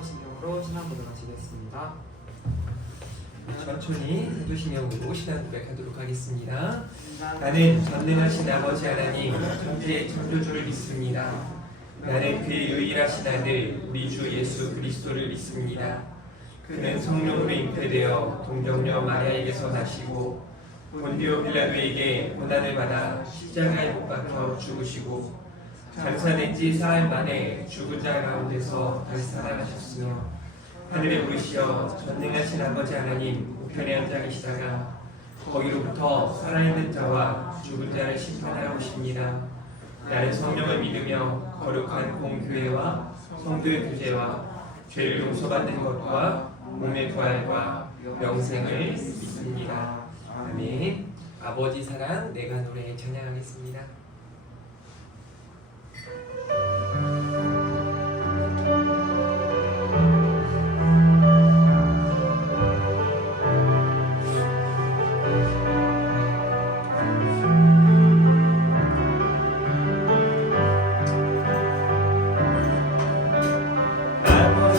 사도신경으로 신앙고를 마치겠습니다. 천천히 사도신경으로 신앙 고백하도록 하겠습니다. 나는 전능하신 아버지 하나님 천지의 창조주를 믿습니다. 나는 그의 유일하신 아들 우리 주 예수 그리스도를 믿습니다. 그는 성령으로 잉태되어 동정녀 마리아에게서 나시고 본디오 빌라도에게 고난을 받아 십자가에 못 박혀 죽으시고 장사된 지 사흘 만에 죽은 자 가운데서 다시 살아나셨으며 하늘에 오르시어 전능하신 아버지 하나님 우편에 앉아 계시다가 거기로부터 살아있는 자와 죽은 자를 심판하러 오십니다. 나는 성령을 믿으며 거룩한 공교회와 성도의 교제와 죄를 용서받는 것과 몸의 부활과 영생을 믿습니다. 아멘. 아버지 사랑 내가 노래 찬양하겠습니다.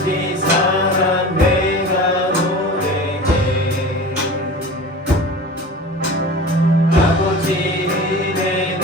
아버지 사랑 내가 노래해 아버지 은혜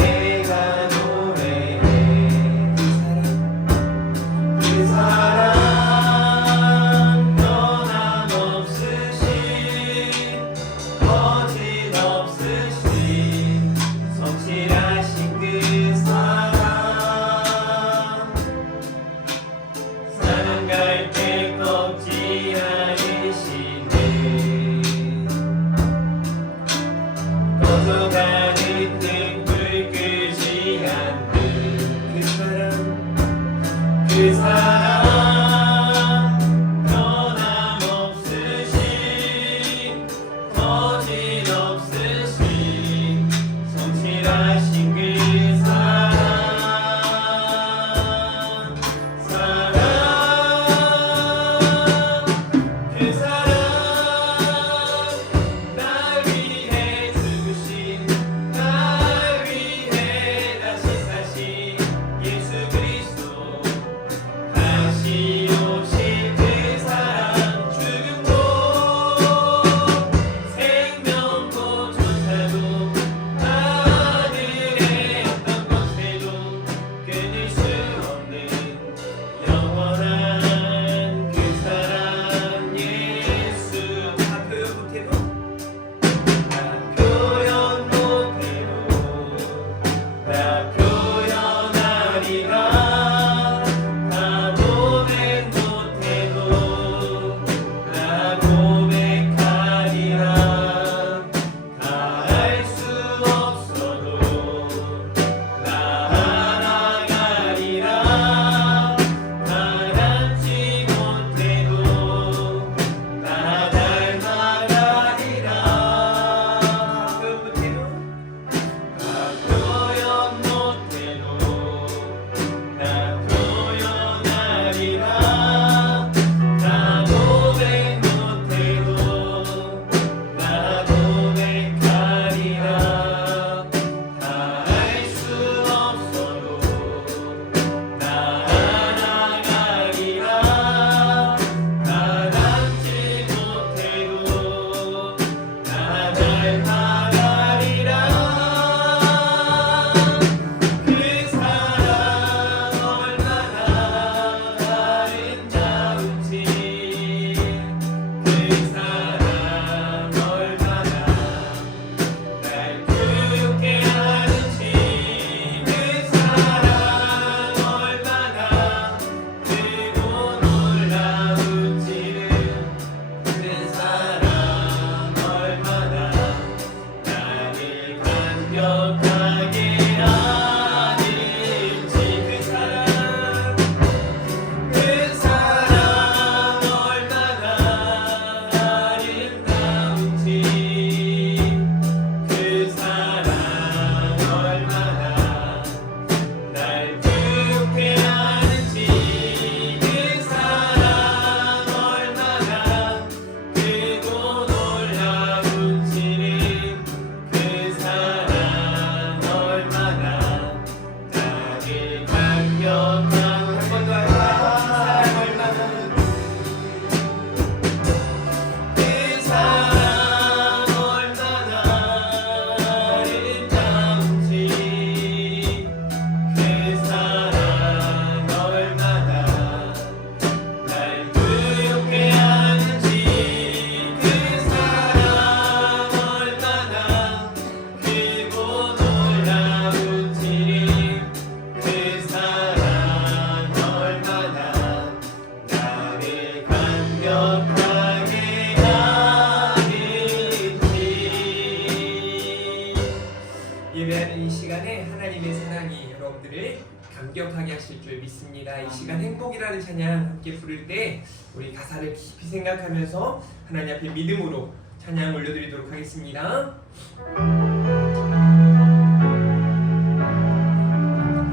합격하게 하실 줄 믿습니다. 이 시간 행복이라는 찬양 함께 부를 때 우리 가사를 깊이 생각하면서 하나님 앞에 믿음으로 찬양 올려드리도록 하겠습니다.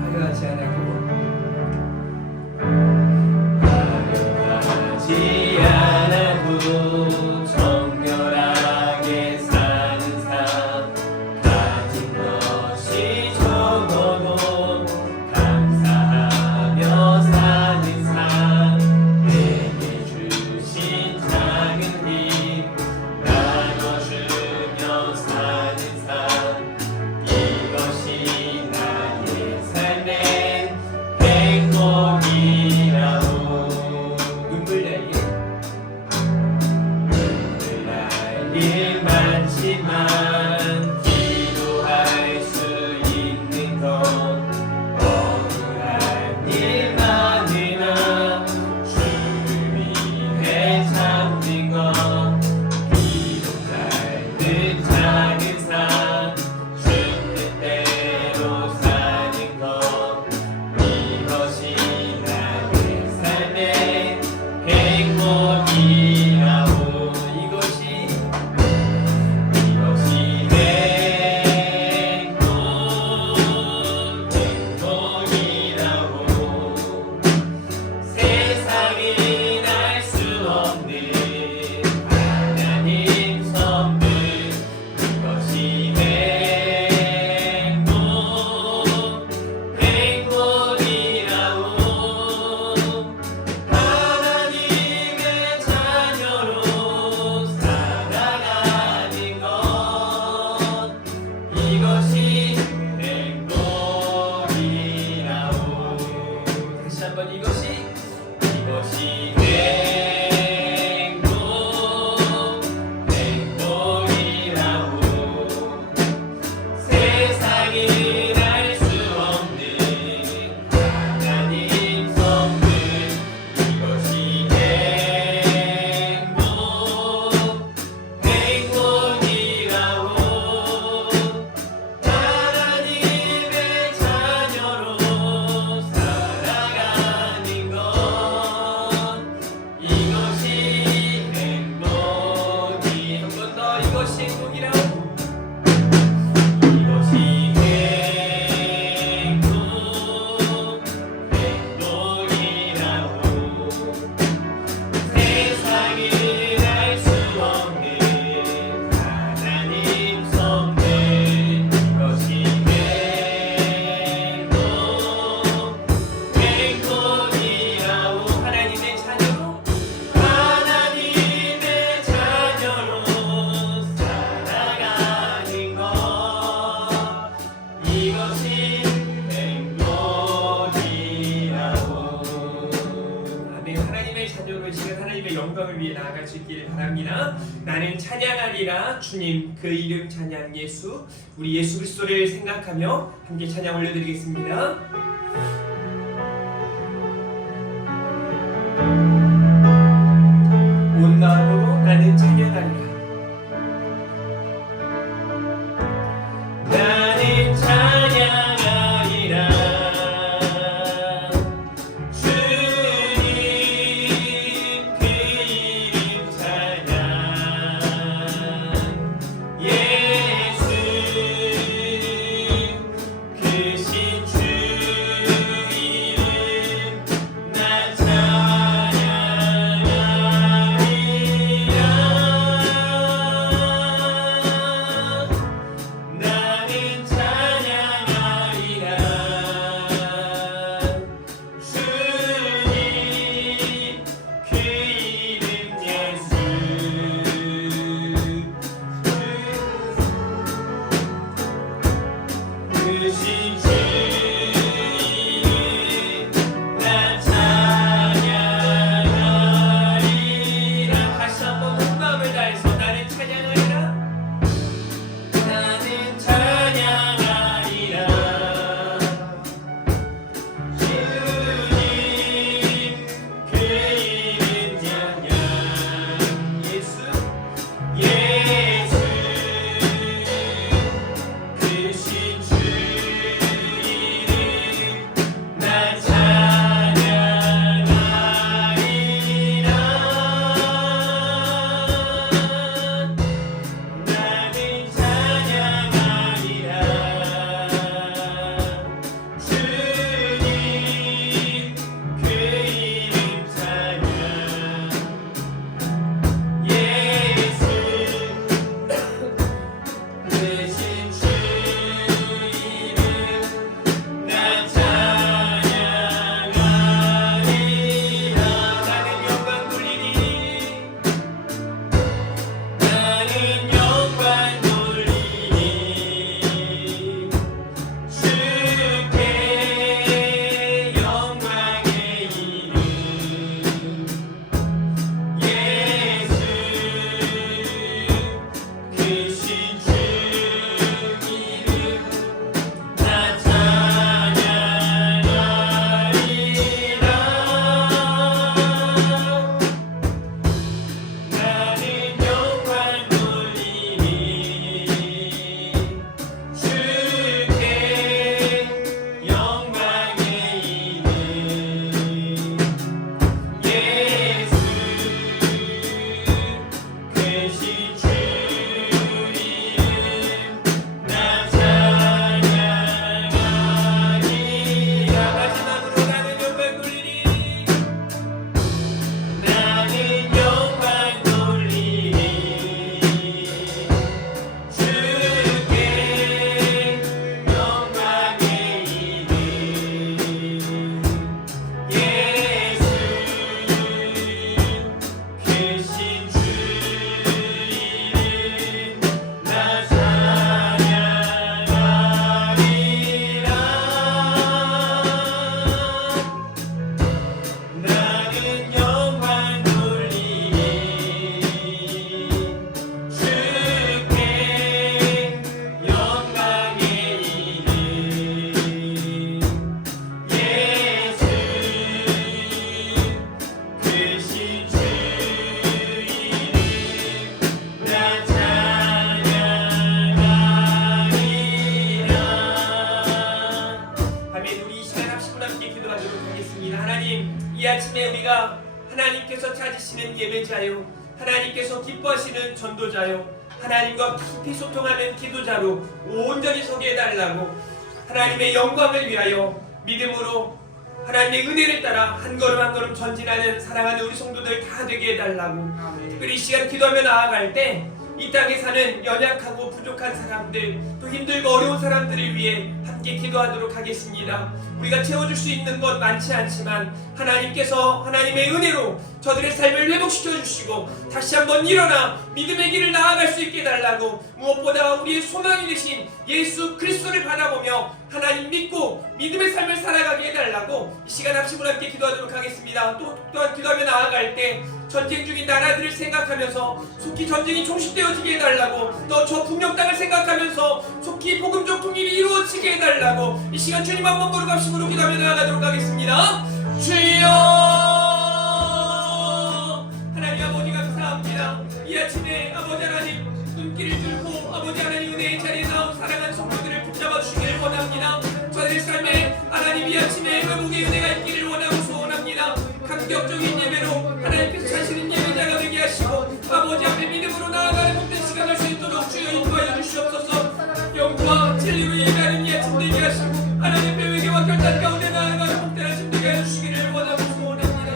화려하지 않아도 화려하지 않아도 정결하게 사는 삶 가진 것이 적어도 감사하며 사는 삶 내게 주신 작은 힘 나눠주며 사는 삶 이것이 나의 삶의 행복이라고 눈물 날 일 많지만 기도할 수 있는 것 억울한 일 많으나 주 위해 참는 것 비록 짧은 작은 삶 주 뜻대로 사는 것 이것이 나의 삶의 행복이라고 이것이 행복이라고 세상이 알 수 없는 하나님 선물 이것이 행복이라고 하나님의 자녀로 살아가는 것 이것이 행복이라고 다시 한번 이것이 행복이라고 세상이 알 수 없는 하나님 선물 이것이 행복이라고 하나님의 자녀로 살아가는 것 이것이 행복이 한 번 더 이것이 행복이라고 이것이 행복이라고 세상이 알 수 없는 하나님 선물 이것이 행복이라고 하나님의 자녀로 살아가는 것 이것이 행복이라고 아멘. 하나님의 자녀로 지금 하나님의 영광을 위해 나아갈 수 있기를 바랍니다. 나는 찬양하리라 주님 그 이름 찬양 예수 우리 예수 그리스도를 생각하며 함께 찬양 올려드리겠습니다. 온 마음으로 나는 찬양하리라 나는 찬양하리라 주님 그 이름 찬양 예수 크신 주 이름 난 찬양 크신 주 이름 나 찬양하리라. 나는 영광 돌리리 주께 영광의 이름 예수 크신 주 이름 나 찬양하리라. 아멘. 우리 이 시간 합심으로 함께 기도하도록 하겠습니다. 하나님, 이 아침에 우리가 하나님께서 찾으시는 예배자요, 하나님께서 기뻐하시는 전도자요, 하나님과 깊이 소통하는 기도자로 온전히 서게 해달라고, 하나님의 영광을 위하여 믿음으로 하나님의 은혜를 따라 한 걸음 한 걸음 전진하는 사랑하는 우리 성도들 다 되게 해달라고, 특별히 이 시간 기도하며 나아갈 때 이 땅에 사는 연약하고 부족한 사람들, 또 힘들고 어려운 사람들을 위해 함께 기도하도록 하겠습니다. 우리가 채워줄 수 있는 것 많지 않지만 하나님께서 하나님의 은혜로 저들의 삶을 회복시켜 주시고 다시 한번 일어나 믿음의 길을 나아갈 수 있게 해달라고, 무엇보다 우리의 소망이 되신 예수 그리스도를 바라보며 하나님 믿고 믿음의 삶을 살아가게 해달라고 이 시간 합심으로 함께 기도하도록 하겠습니다. 또한 기도하며 나아갈 때 전쟁 중인 나라들을 생각하면서 속히 전쟁이 종식되어지게 해달라고, 또 저 북녘 땅을 생각하면서 속히 복음적 통일이 이루어지게 해달라고 이 시간 주님 한번 부르고 합심으로 기도하며 나아가도록 하겠습니다. 주여, 하나님 아버지 감사합니다. 이 아침에 아버지 하나님 눈길을 들고 아버지 하나님 은혜의 자리에 나온 사랑하는 성도들을 붙잡아 주시기를 원합니다. 저들의 삶에 하나님 이 아침에 회복의 은혜가 있기를 원하고 소원합니다. 감격적인 예배로 하나님께서 자신은 예배자가 되게 하시고 아버지 앞에 믿음으로 나아가는 복된 시간 할 수 있도록 주여 인도하여 주시옵소서. 영과 진리로 예배하는 이 아침 되게 하시고 하나님 배회개와 결단 가운데 나아가는 복된 아침 되게 해주시기를 원하고 소원합니다.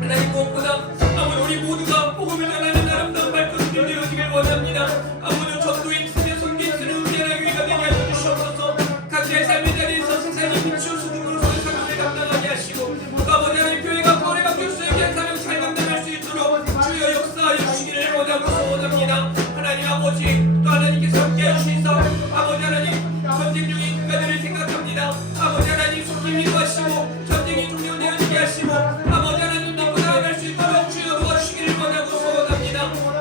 하나님 무엇보다 아버지 우리 모두가 복음을 전하는 아름다운 발걸음이 되어지길 원합니다. 아버지 전도인 쓰며 섬긴 쓰는 은혜나 위가 되게 하여 주시옵소서. 각자의 삶의 자리에서 세상이 비추어 수금으로 서의 사명을 감당하게 하시고 아버지 하나님 교회가 거래가 교수에게 한 사명 잘 감당할 수 있도록 주여 역사하여 주시기를 원하고 소원합니다. 하나님 아버지, 또 하나님께서 함께해 주시서 아버지 하나님 전쟁 중인 국가들을 생각합니다. 아버지 하나님 속히 위로하시고 전쟁이 종료되어지게 하시고 아버지 하나님 믿고 나아갈 수 있도록 주여 도와주시기를 원하고 소원합니다.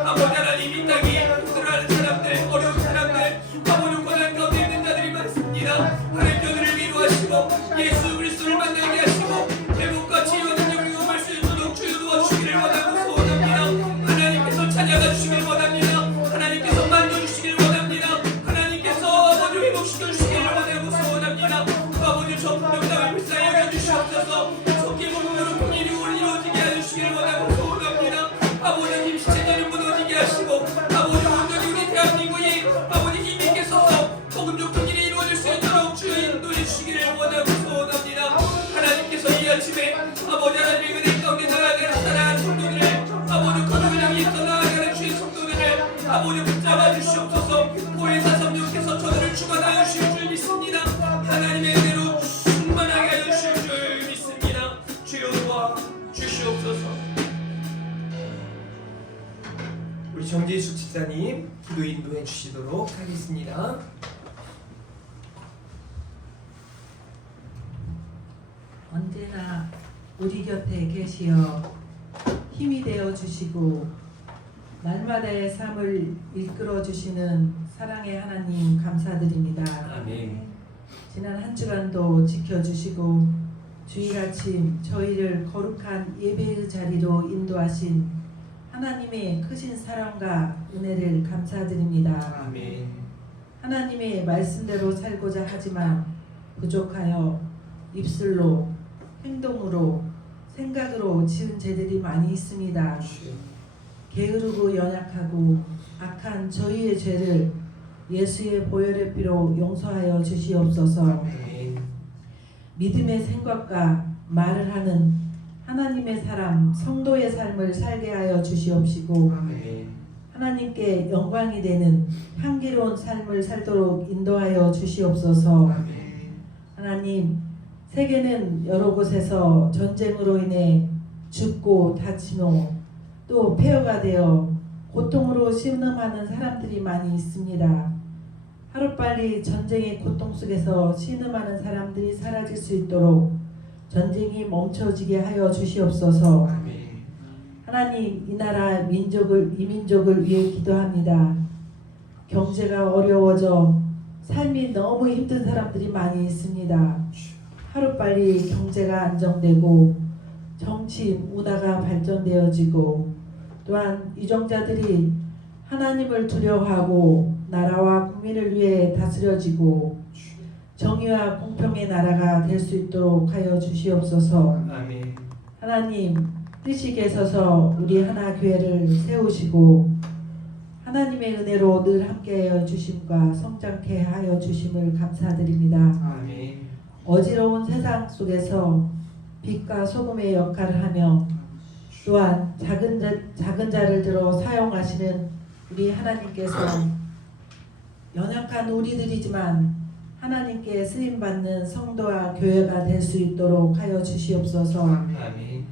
아버지 하나님 이 땅에 힘들어하는 사람들, 어려운 사람들, 아버지 고난 가운데 있는 자들이 많습니다. 하나님 그들을 위로하시고 예수 그리스도를 만나게 하시고 회복과 치유와 능력을 경험할 수 있도록 주여 도와주시기를 원하고 소원합니다. 하나님께서 찾아가 주시기를 원합니다. 하나님께서 만져주시기를 원합니다. 하나님께서 아버지 회복시켜 주시기를 원하고 소원합니다. 아버지 저 분명당을 불쌍히 여겨주시옵소서. 속히 복음으로 통일이 이루어지게 해주시기를 원하고 소원합니다. 아버지 김시체자를 무너지게 하시고 아버지 온전히 우리 대한민국이 아버지 힘 있게 서서 복음적 통일이 이루어질 수 있도록 주여 인도해 주시기를 원하고 소원합니다. 하나님께서 이 아침에 아버지 하나님의 은혜 가운데 나아가는 사랑하는 성도들을 아버지 거룩을 향해서 나아가는 주의 성도들을 아버지 붙잡아 주시옵소서. 보혜사 성령께서 저들을 충만하여 주실 줄 믿습니다. 하나님의 은혜로 충만하게 하여 주실 줄 믿습니다. 주여 도와 주시옵소서. 우리 정재숙 집사님 기도 인도해 주시도록 하겠습니다. 언제나 우리 곁에 계시어 힘이 되어 주시고 날마다의 삶을 이끌어 주시는 사랑의 하나님 감사드립니다. 아멘. 지난 한 주간도 지켜주시고 주일 아침 저희를 거룩한 예배의 자리로 인도하신 하나님의 크신 사랑과 은혜를 감사드립니다. 아멘. 하나님의 말씀대로 살고자 하지만 부족하여 입술로, 행동으로, 생각으로 지은 죄들이 많이 있습니다. 게으르고 연약하고 악한 저희의 죄를 예수의 보혈의 피로 용서하여 주시옵소서. 아멘. 믿음의 생각과 말을 하는 하나님의 사람, 성도의 삶을 살게 하여 주시옵시고 아멘. 하나님께 영광이 되는 향기로운 삶을 살도록 인도하여 주시옵소서. 아멘. 하나님, 세계는 여러 곳에서 전쟁으로 인해 죽고 다치며 또 폐허가 되어 고통으로 신음하는 사람들이 많이 있습니다. 하루빨리 전쟁의 고통 속에서 신음하는 사람들이 사라질 수 있도록 전쟁이 멈춰지게 하여 주시옵소서. 아멘. 하나님, 이 나라 이 민족을 위해 기도합니다. 경제가 어려워져 삶이 너무 힘든 사람들이 많이 있습니다. 하루빨리 경제가 안정되고 정치, 문화가 발전되어지고 또한 유정자들이 하나님을 두려워하고 나라와 국민을 위해 다스려지고 정의와 공평의 나라가 될 수 있도록 하여 주시옵소서. 아멘. 하나님, 뜻이 계셔서 우리 하나교회를 세우시고 하나님의 은혜로 늘 함께하여 주심과 성장케 하여 주심을 감사드립니다. 아멘. 어지러운 세상 속에서 빛과 소금의 역할을 하며 또한 작은 자를 들어 사용하시는 우리 하나님께서 연약한 우리들이지만 하나님께 쓰임받는 성도와 교회가 될 수 있도록 하여 주시옵소서. 아멘.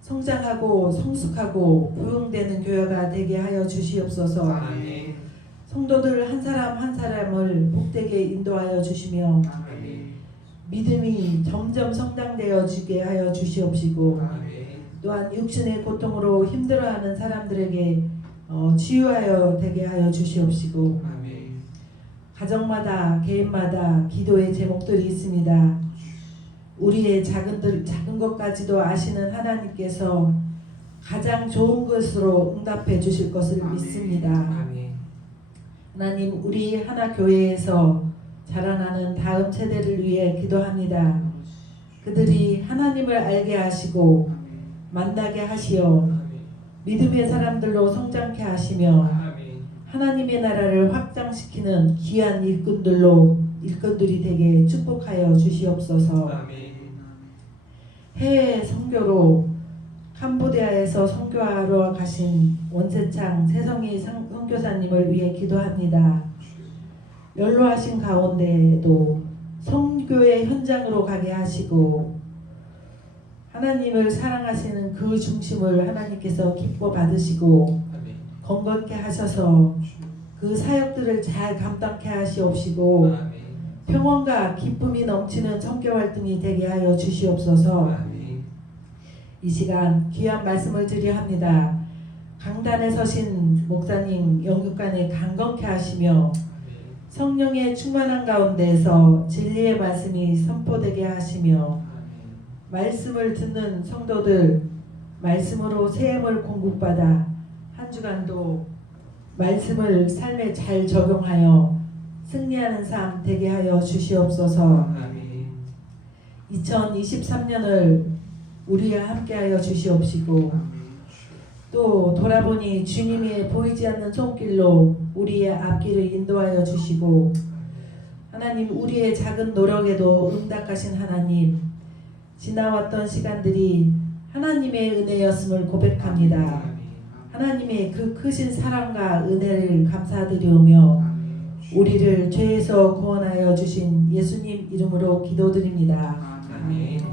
성장하고 성숙하고 부흥되는 교회가 되게 하여 주시옵소서. 아멘. 성도들 한 사람 한 사람을 복되게 인도하여 주시며 아멘. 믿음이 점점 성장되어지게 하여 주시옵시고 아멘. 또한 육신의 고통으로 힘들어하는 사람들에게 치유하여 되게 하여 주시옵시고 아멘. 가정마다 개인마다 기도의 제목들이 있습니다. 우리의 작은 것까지도 아시는 하나님께서 가장 좋은 것으로 응답해 주실 것을 믿습니다. 아멘. 하나님, 우리 하나교회에서 자라나는 다음 세대를 위해 기도합니다. 그들이 하나님을 알게 하시고 만나게 하시어 믿음의 사람들로 성장케 하시며 아멘. 하나님의 나라를 확장시키는 귀한 일꾼들이 되게 축복하여 주시옵소서. 아멘. 해외 선교로 캄보디아에서 선교하러 가신 원세창 세성희 선교사님을 위해 기도합니다. 연로하신 가운데에도 선교의 현장으로 가게 하시고 하나님을 사랑하시는 그 중심을 하나님께서 기뻐 받으시고 아멘. 건강케 하셔서 그 사역들을 잘 감당케 하시옵시고 아멘. 평온과 기쁨이 넘치는 선교 활동이 되게 하여 주시옵소서. 아멘. 이 시간 귀한 말씀을 드려 합니다. 강단에 서신 목사님 영육간에 강건케 하시며 성령의 충만한 가운데에서 진리의 말씀이 선포되게 하시며 말씀을 듣는 성도들 말씀으로 새 힘을 공급받아 한 주간도 말씀을 삶에 잘 적용하여 승리하는 삶 되게 하여 주시옵소서. 아멘. 2023년을 우리와 함께하여 주시옵시고 또 돌아보니 주님의 보이지 않는 손길로 우리의 앞길을 인도하여 주시고 하나님, 우리의 작은 노력에도 응답하신 하나님, 지나왔던 시간들이 하나님의 은혜였음을 고백합니다. 하나님의 그 크신 사랑과 은혜를 감사드리오며 우리를 죄에서 구원하여 주신 예수님 이름으로 기도드립니다. 아멘.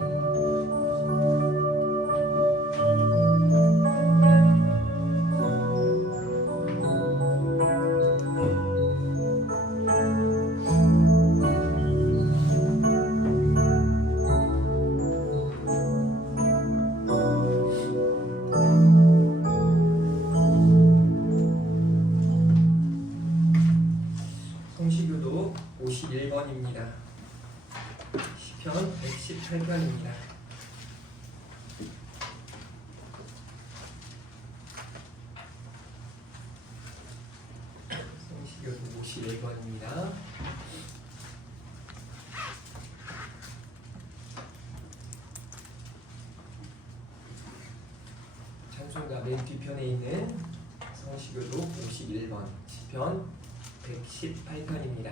성시교도 51번입니다. 시편 118편입니다. 성시교도 51번입니다. 찬송가 맨 뒤편에 있는 성시교도 51번 시편 118편입니다.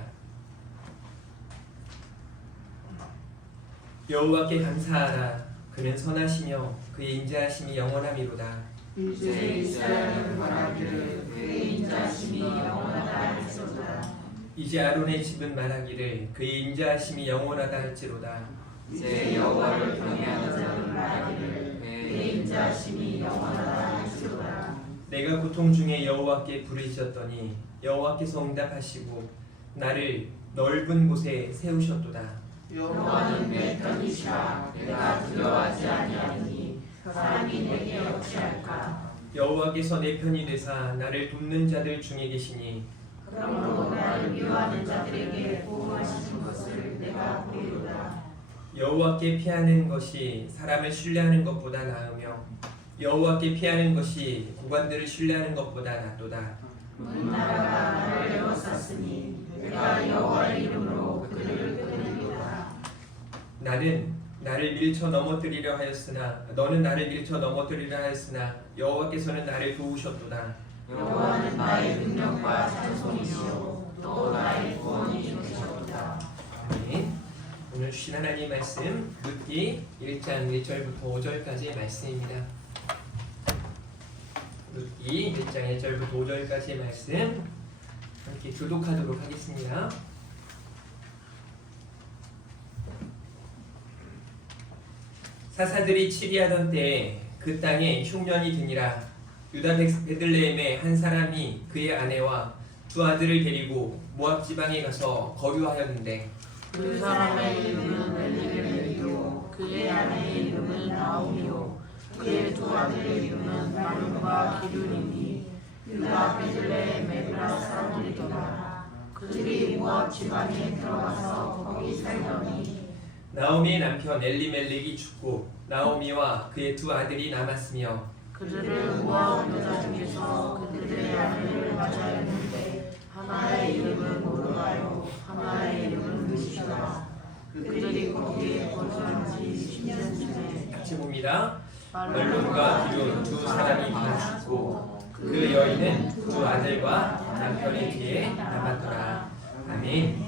여호와께 감사하라. 그는 선하시며 그의 인자하심이 영원함이로다. 이제 이스라엘은 말하기를 그의 인자하심이 영원하다 할지로다. 이제 아론의 집은 말하기를 그의 인자하심이 영원하다 할지로다. 이제 여호와를 경외하는 자는 말하기를 그의 인자하심이 인자심이 영원하다 할지로다. 내가 고통 중에 여호와께 부르짖었더니 여호와께서 응답하시고 나를 넓은 곳에 세우셨도다. 여호와는 내 편이시라. 내가 두려워하지 아니하니 사람이 내게 어찌할까. 여호와께서 내 편이 되사 나를 돕는 자들 중에 계시니 그러므로 나를 미워하는 자들에게 보호하시는 것을 내가 보리로다. 여호와께 피하는 것이 사람을 신뢰하는 것보다 나으며 여호와께 피하는 것이 국왕들을 신뢰하는 것보다 낫도다. 문나라가 나를 에워쌌으니 내가 여호와의 이름으로 그들을 끊으리로다. 나를 밀쳐 넘어뜨리려 하였으나 너는 나를 밀쳐 넘어뜨리려 하였으나 여호와께서는 나를 도우셨도다. 여호와는 나의 능력과 찬송이시오 또 나의 구원이 되셨도다. 아멘. 오늘 주신 하나님 말씀 룻기 1장 1절부터 5절까지의 말씀입니다. 룻기 1장 1절부터 5절까지의 말씀 함께 교독하도록 하겠습니다. 사사들이 치리하던 때에 그 땅에 흉년이 드니라. 유다 베들레헴의 한 사람이 그의 아내와 두 아들을 데리고 모압 지방에 가서 거류하였는데 그 사람의 이름은 엘리멜렉이요 그의 아내의 이름은 나오미요 그의 두 아들의 이름은 말론과 기륜이니 유다 베들레헴 에브라 사람들이더라. 그들이 모압 지방에 들어가서 거기 살더니 나오미의 남편 엘리멜렉이 죽고 나오미와 그의 두 아들이 남았으며 그들을 모압 여자 중에서 그들의 아내를 맞이하였는데 하나의 이름은 모르가요 하나의 이름은 루시라. 그들이 거기에 거주한 지 10년쯤에 같이 봅니다. 말론과 기륜 두 사람이 다 죽고 그 여인은 두 아들과 남편의 뒤에 남았더라. 아멘.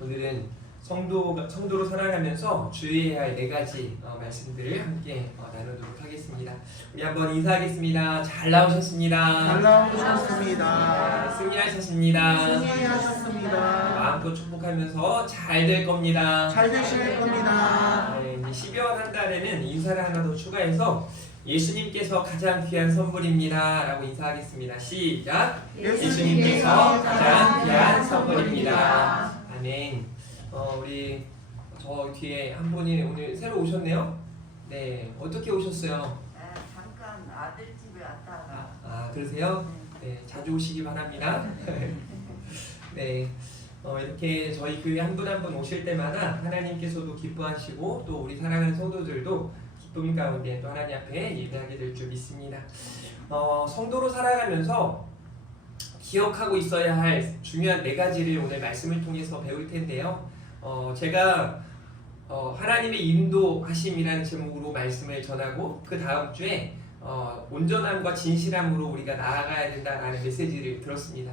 오늘은 성도로 살아가면서 주의해야 할 네 가지 말씀들을 함께 나누도록 하겠습니다. 우리 한번 인사하겠습니다. 잘 나오셨습니다. 잘 나오셨습니다. 승리하셨습니다. 승리하셨습니다. 마음껏 축복하면서 잘 될 겁니다. 잘 되실 겁니다. 네, 12월 한 달에는 인사를 하나 더 추가해서 예수님께서 가장 귀한 선물입니다 라고 인사하겠습니다. 시작! 예수님께서 가장 귀한 선물입니다. 아멘. 우리 저 뒤에 한 분이 오늘 새로 오셨네요. 네, 어떻게 오셨어요? 잠깐 아들 집에 왔다가. 그러세요? 네, 자주 오시기 바랍니다. 네, 이렇게 저희 교회 한 분 한 분 오실 때마다 하나님께서도 기뻐하시고 또 우리 사랑하는 성도들도 기쁨 가운데 또 하나님 앞에 예배하게 될 줄 믿습니다. 성도로 살아가면서 기억하고 있어야 할 중요한 네 가지를 오늘 말씀을 통해서 배울 텐데요. 제가 하나님의 인도하심이라는 제목으로 말씀을 전하고 그 다음 주에 온전함과 진실함으로 우리가 나아가야 된다라는 메시지를 들었습니다.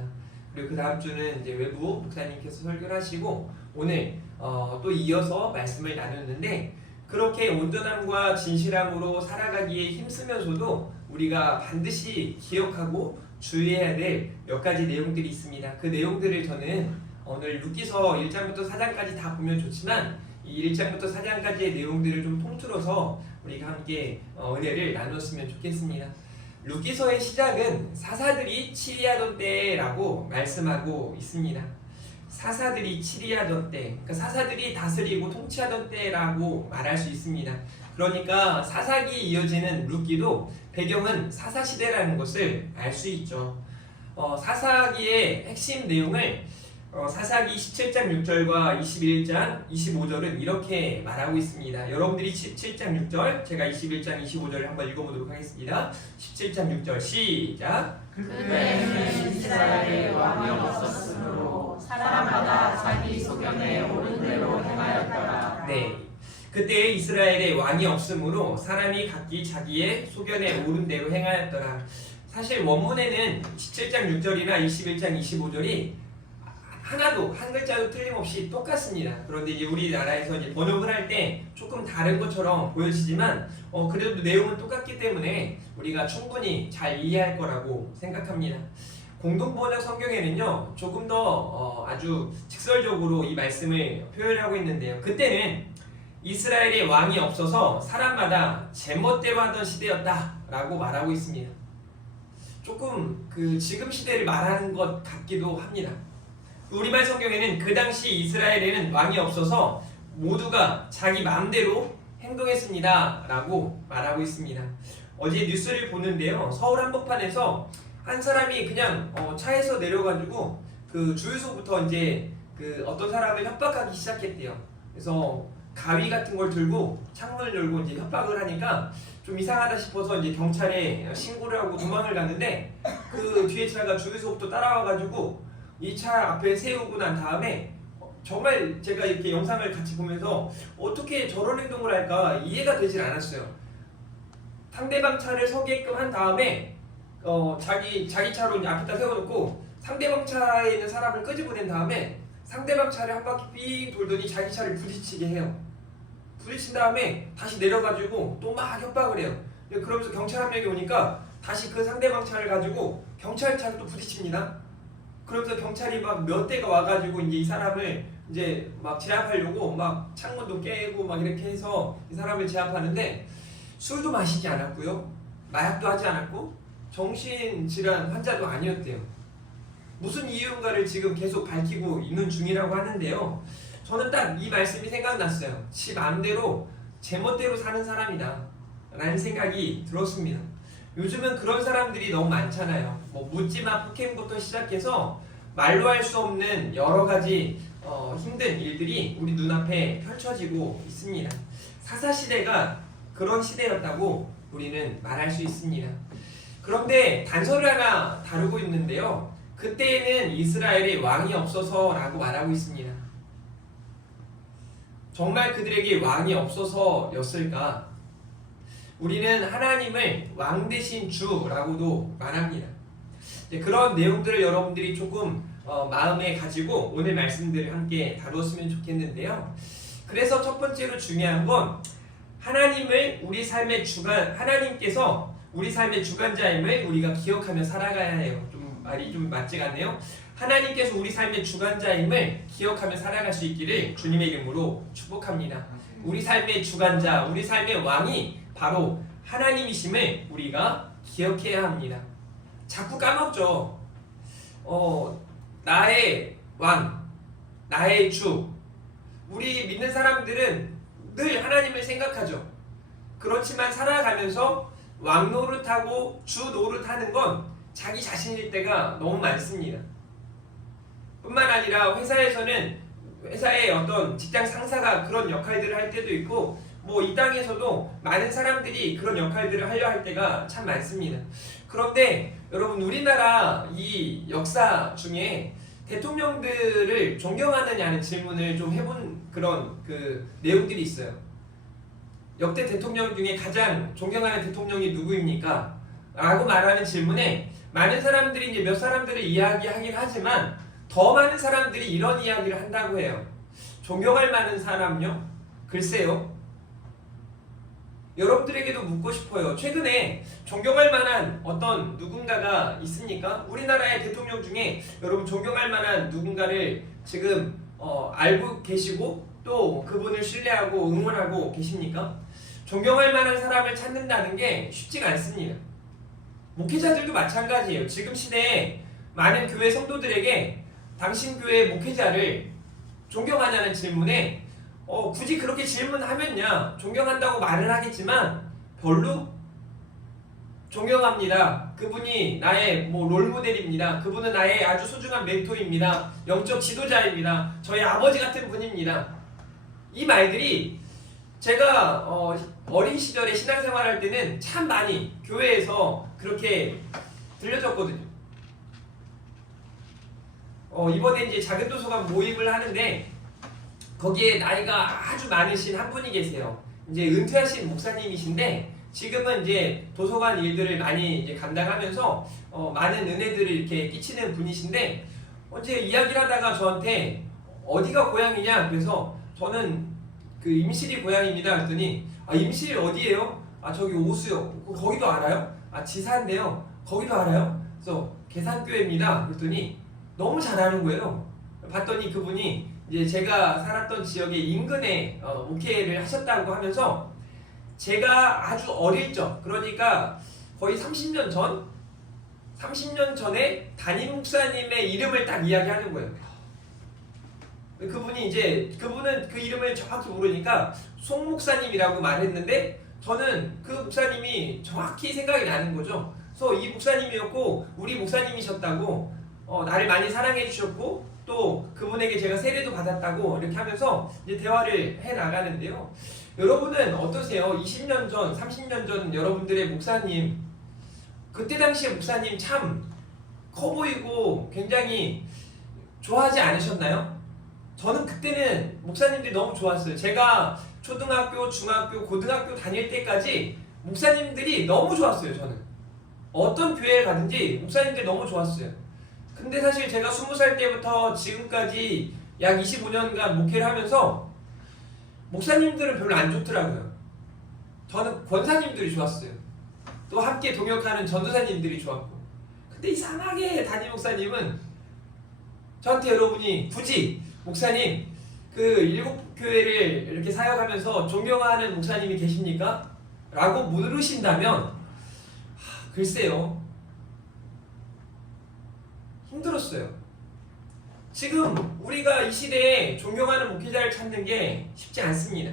그리고 그 다음 주는 이제 외부 목사님께서 설교를 하시고 오늘 또 이어서 말씀을 나눴는데 그렇게 온전함과 진실함으로 살아가기에 힘쓰면서도 우리가 반드시 기억하고 주의해야 될 몇 가지 내용들이 있습니다. 그 내용들을 저는 오늘 룻기서 1장부터 4장까지 다 보면 좋지만 이 1장부터 4장까지의 내용들을 좀 통틀어서 우리가 함께 은혜를 나눴으면 좋겠습니다. 룻기서의 시작은 사사들이 치리하던 때라고 말씀하고 있습니다. 사사들이 치리하던 때, 그러니까 사사들이 다스리고 통치하던 때라고 말할 수 있습니다. 그러니까 사사기에 이어지는 룻기도 배경은 사사시대라는 것을 알 수 있죠. 사사기의 핵심 내용을 사사기 17장 6절과 21장 25절은 이렇게 말하고 있습니다. 여러분들이 17장 6절, 제가 21장 25절을 한번 읽어보도록 하겠습니다. 17장 6절 시작! 그때에는 이스라엘에 왕이 없었으므로 사람마다 자기 소견에 옳은 대로 행하였더라. 네, 그때 이스라엘에 왕이 없으므로 사람이 각기 자기의 소견에 옳은 대로 행하였더라. 사실 원문에는 17장 6절이나 21장 25절이 하나도 한 글자도 틀림없이 똑같습니다. 그런데 이제 우리나라에서 이제 번역을 할 때 조금 다른 것처럼 보여지지만 그래도 내용은 똑같기 때문에 우리가 충분히 잘 이해할 거라고 생각합니다. 공동번역 성경에는요 조금 더 아주 직설적으로 이 말씀을 표현하고 있는데요. 그때는 이스라엘에 왕이 없어서 사람마다 제멋대로 하던 시대였다라고 말하고 있습니다. 조금 지금 시대를 말하는 것 같기도 합니다. 우리말 성경에는 그 당시 이스라엘에는 왕이 없어서 모두가 자기 마음대로 행동했습니다 라고 말하고 있습니다. 어제 뉴스를 보는데요, 서울 한복판에서 한 사람이 그냥 차에서 내려가지고 그 주유소부터 이제 어떤 사람을 협박하기 시작했대요. 그래서 가위 같은 걸 들고 창문을 열고 이제 협박을 하니까 좀 이상하다 싶어서 이제 경찰에 신고를 하고 도망을 갔는데, 그 뒤에 차가 주유소부터 따라와가지고 이 차 앞에 세우고 난 다음에 정말 제가 이렇게 영상을 같이 보면서 어떻게 저런 행동을 할까 이해가 되질 않았어요. 상대방 차를 서게끔 한 다음에 자기 차로 이제 앞에다 세워놓고 상대방 차에 있는 사람을 끄집어낸 다음에 상대방 차를 한 바퀴 삥 돌더니 자기 차를 부딪히게 해요. 부딪힌 다음에 다시 내려가지고 또 막 협박을 해요. 그러면서 경찰 한 명이 오니까 다시 그 상대방 차를 가지고 경찰차를 또 부딪힙니다. 그러면서 경찰이 막 몇 대가 와가지고 이제 이 사람을 이제 막 제압하려고 막 창문도 깨고 막 이렇게 해서 이 사람을 제압하는데, 술도 마시지 않았고요, 마약도 하지 않았고 정신질환 환자도 아니었대요. 무슨 이유인가를 지금 계속 밝히고 있는 중이라고 하는데요, 저는 딱 이 말씀이 생각났어요. 지 마음대로 제멋대로 사는 사람이다 라는 생각이 들었습니다. 요즘은 그런 사람들이 너무 많잖아요. 뭐 묻지마 폭행부터 시작해서 말로 할 수 없는 여러 가지 힘든 일들이 우리 눈앞에 펼쳐지고 있습니다. 사사시대가 그런 시대였다고 우리는 말할 수 있습니다. 그런데 단서를 하나 다루고 있는데요, 그때에는 이스라엘에 왕이 없어서라고 말하고 있습니다. 정말 그들에게 왕이 없어서였을까? 우리는 하나님을 왕 대신 주라고도 말합니다. 그런 내용들을 여러분들이 조금 마음에 가지고 오늘 말씀들을 함께 다루었으면 좋겠는데요. 그래서 첫 번째로 중요한 건 하나님을 우리 삶의 하나님께서 우리 삶의 주관자임을 우리가 기억하며 살아가야 해요. 좀 말이 좀 맞지가 않네요. 하나님께서 우리 삶의 주관자임을 기억하며 살아갈 수 있기를 주님의 이름으로 축복합니다. 우리 삶의 주관자, 우리 삶의 왕이 바로 하나님이심을 우리가 기억해야 합니다. 자꾸 까먹죠. 나의 왕, 나의 주. 우리 믿는 사람들은 늘 하나님을 생각하죠. 그렇지만 살아가면서 왕 노릇하고 주 노릇하는 건 자기 자신일 때가 너무 많습니다. 뿐만 아니라 회사의 어떤 직장 상사가 그런 역할들을 할 때도 있고, 뭐 이 땅에서도 많은 사람들이 그런 역할들을 하려 할 때가 참 많습니다. 그런데 여러분, 우리나라 이 역사 중에 대통령들을 존경하느냐는 질문을 좀 해본 그런 내용들이 있어요. 역대 대통령 중에 가장 존경하는 대통령이 누구입니까? 라고 말하는 질문에 많은 사람들이 이제 몇 사람들을 이야기하긴 하지만 더 많은 사람들이 이런 이야기를 한다고 해요. 존경할 만한 사람요? 글쎄요. 여러분들에게도 묻고 싶어요. 최근에 존경할 만한 어떤 누군가가 있습니까? 우리나라의 대통령 중에 여러분 존경할 만한 누군가를 지금 알고 계시고 또 그분을 신뢰하고 응원하고 계십니까? 존경할 만한 사람을 찾는다는 게 쉽지가 않습니다. 목회자들도 마찬가지예요. 지금 시대에 많은 교회 성도들에게 당신 교회 목회자를 존경하냐는 질문에 굳이 그렇게 질문하면야 존경한다고 말을 하겠지만 별로 존경합니다. 그분이 나의 롤모델입니다. 그분은 나의 아주 소중한 멘토입니다. 영적 지도자입니다. 저희 아버지 같은 분입니다. 이 말들이 제가 어린 시절에 신앙생활할 때는 참 많이 교회에서 그렇게 들려졌거든요. 이번에 이제 작은 도서관 모임을 하는데 거기에 나이가 아주 많으신 한 분이 계세요. 이제 은퇴하신 목사님이신데 지금은 이제 도서관 일들을 많이 이제 감당하면서 많은 은혜들을 이렇게 끼치는 분이신데 어제 이야기를 하다가 저한테 어디가 고향이냐 그래서 저는 임실이 고향입니다 그랬더니 임실 어디예요? 저기 오수요. 거기도 알아요? 지사인데요. 거기도 알아요? 그래서 계산교회입니다 그랬더니 너무 잘 아는 거예요. 봤더니 그분이 이제 제가 살았던 지역의 인근에 목회를 하셨다고 하면서 제가 아주 어릴 적, 그러니까 거의 30년 전에 담임 목사님의 이름을 딱 이야기하는 거예요. 그분은 그 이름을 정확히 모르니까 송 목사님이라고 말했는데 저는 그 목사님이 정확히 생각이 나는 거죠. 그래서 이 목사님이었고 우리 목사님이셨다고 나를 많이 사랑해 주셨고 또 그분에게 제가 세례도 받았다고 이렇게 하면서 이제 대화를 해 나가는데요. 여러분은 어떠세요? 20년 전, 30년 전 여러분들의 목사님, 그때 당시에 목사님 참 커 보이고 굉장히 좋아하지 않으셨나요? 저는 그때는 목사님들이 너무 좋았어요. 제가 초등학교, 중학교, 고등학교 다닐 때까지 목사님들이 너무 좋았어요. 저는 어떤 교회에 가든지 목사님들이 너무 좋았어요. 근데 사실 제가 20살 때부터 지금까지 약 25년간 목회를 하면서 목사님들은 별로 안 좋더라고요. 저는 권사님들이 좋았어요. 또 함께 동역하는 전도사님들이 좋았고. 근데 이상하게 담임 목사님은 저한테 여러분이 굳이 목사님 그 일곱 교회를 이렇게 사역하면서 존경하는 목사님이 계십니까? 라고 물으신다면 글쎄요, 힘들었어요. 지금 우리가 이 시대에 존경하는 목회자를 찾는 게 쉽지 않습니다.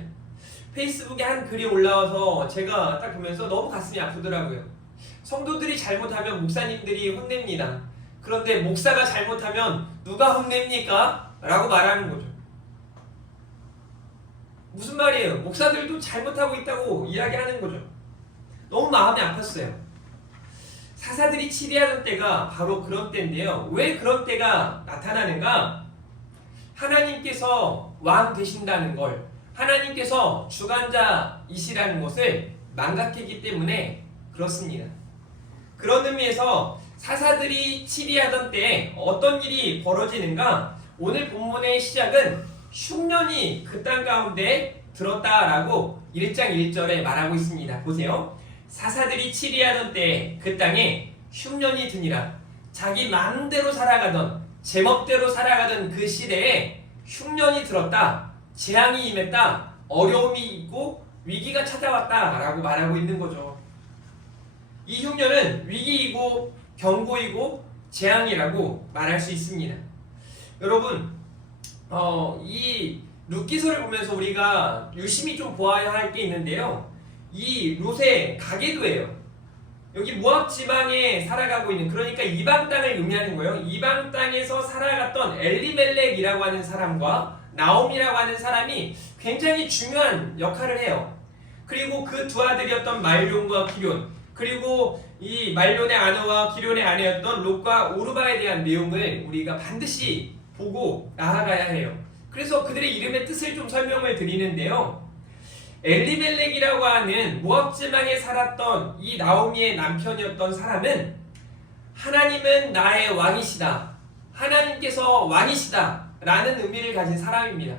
페이스북에 한 글이 올라와서 제가 딱 보면서 너무 가슴이 아프더라고요. 성도들이 잘못하면 목사님들이 혼냅니다. 그런데 목사가 잘못하면 누가 혼냅니까? 라고 말하는 거죠. 무슨 말이에요? 목사들도 잘못하고 있다고 이야기하는 거죠. 너무 마음이 아팠어요. 사사들이 치리하던 때가 바로 그런 때인데요. 왜 그런 때가 나타나는가? 하나님께서 왕 되신다는 걸, 하나님께서 주관자이시라는 것을 망각했기 때문에 그렇습니다. 그런 의미에서 사사들이 치리하던 때에 어떤 일이 벌어지는가? 오늘 본문의 시작은 흉년이 그 땅 가운데 들었다라고 1장 1절에 말하고 있습니다. 보세요. 사사들이 치리하던 때에 그 땅에 흉년이 드니라. 자기 마음대로 살아가던, 제멋대로 살아가던 그 시대에 흉년이 들었다. 재앙이 임했다. 어려움이 있고 위기가 찾아왔다라고 말하고 있는 거죠. 이 흉년은 위기이고 경고이고 재앙이라고 말할 수 있습니다. 여러분, 이 룻기서를 보면서 우리가 유심히 좀 보아야 할 게 있는데요. 이 룻의 가계도예요. 여기 모압 지방에 살아가고 있는, 그러니까 이방 땅을 의미하는 거예요. 이방 땅에서 살아갔던 엘리멜렉이라고 하는 사람과 나옴이라고 하는 사람이 굉장히 중요한 역할을 해요. 그리고 그 두 아들이었던 말론과 기럐, 그리고 이 말론의 아내와 기럐의 아내였던 롯과 오르바에 대한 내용을 우리가 반드시 보고 나아가야 해요. 그래서 그들의 이름의 뜻을 좀 설명을 드리는데요. 엘리멜렉이라고 하는 모압 지방에 살았던 이 나오미의 남편이었던 사람은 하나님은 나의 왕이시다, 하나님께서 왕이시다 라는 의미를 가진 사람입니다.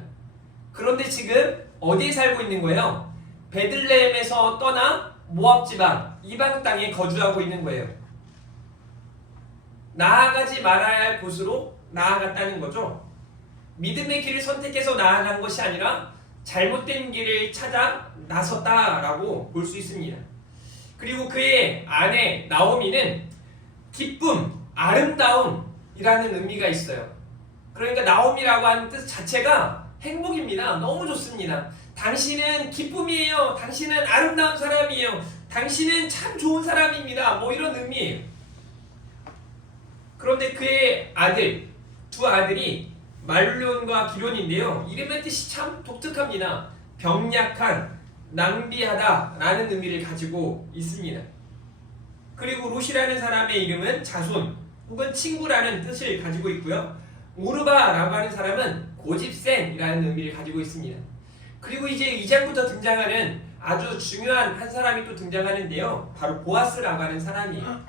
그런데 지금 어디에 살고 있는 거예요? 베들레헴에서 떠나 모압 지방, 이방 땅에 거주하고 있는 거예요. 나아가지 말아야 할 곳으로 나아갔다는 거죠. 믿음의 길을 선택해서 나아간 것이 아니라 잘못된 길을 찾아 나섰다라고 볼 수 있습니다. 그리고 그의 아내 나오미는 기쁨, 아름다움이라는 의미가 있어요. 그러니까 나오미라고 하는 뜻 자체가 행복입니다. 너무 좋습니다. 당신은 기쁨이에요. 당신은 아름다운 사람이에요. 당신은 참 좋은 사람입니다. 뭐 이런 의미예요. 그런데 그의 아들, 두 아들이 말론과 기럐인데요. 이름의 뜻이 참 독특합니다. 병약한, 낭비하다 라는 의미를 가지고 있습니다. 그리고 롯이라는 사람의 이름은 자손 혹은 친구라는 뜻을 가지고 있고요. 오르바라고 하는 사람은 고집센이라는 의미를 가지고 있습니다. 그리고 이제 2장부터 등장하는 아주 중요한 한 사람이 또 등장하는데요. 바로 보아스라고 하는 사람이에요.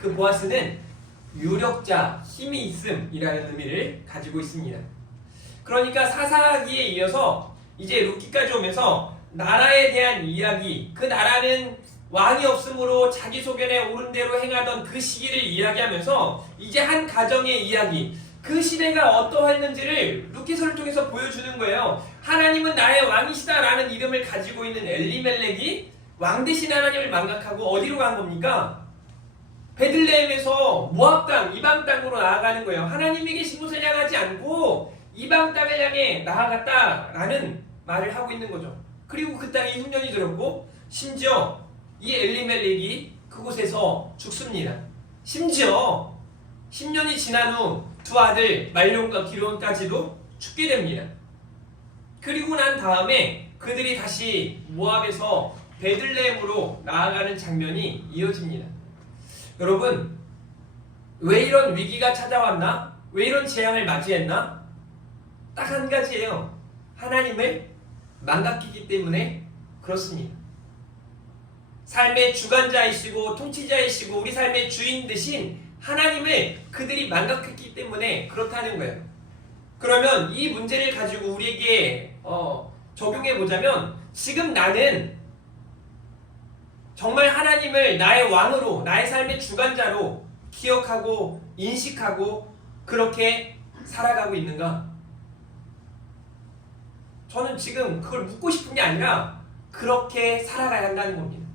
그 보아스는 유력자, 힘이 있음이라는 의미를 가지고 있습니다. 그러니까 사사기에 이어서 이제 룻기까지 오면서 나라에 대한 이야기, 그 나라는 왕이 없으므로 자기 소견에 옳은 대로 행하던 그 시기를 이야기하면서 이제 한 가정의 이야기, 그 시대가 어떠했는지를 루키서를 통해서 보여주는 거예요. 하나님은 나의 왕이시다라는 이름을 가지고 있는 엘리멜렉이 왕 대신 하나님을 망각하고 어디로 간 겁니까? 베들레헴에서 모압 땅, 이방 땅으로 나아가는 거예요. 하나님이 계신 곳을 향하지 않고 이방 땅을 향해 나아갔다라는 말을 하고 있는 거죠. 그리고 그 땅에 흉년이 들었고 심지어 이 엘리멜렉이 그곳에서 죽습니다. 심지어 10년이 지난 후 두 아들 말론과 기론까지도 죽게 됩니다. 그리고 난 다음에 그들이 다시 모압에서 베들레헴으로 나아가는 장면이 이어집니다. 여러분, 왜 이런 위기가 찾아왔나? 왜 이런 재앙을 맞이했나? 딱 한 가지예요. 하나님을 망각했기 때문에 그렇습니다. 삶의 주관자이시고 통치자이시고 우리 삶의 주인 되신 하나님을 그들이 망각했기 때문에 그렇다는 거예요. 그러면 이 문제를 가지고 우리에게 적용해 보자면 지금 나는 정말 하나님을 나의 왕으로, 나의 삶의 주관자로 기억하고 인식하고 그렇게 살아가고 있는가? 저는 지금 그걸 묻고 싶은 게 아니라 그렇게 살아가야 한다는 겁니다.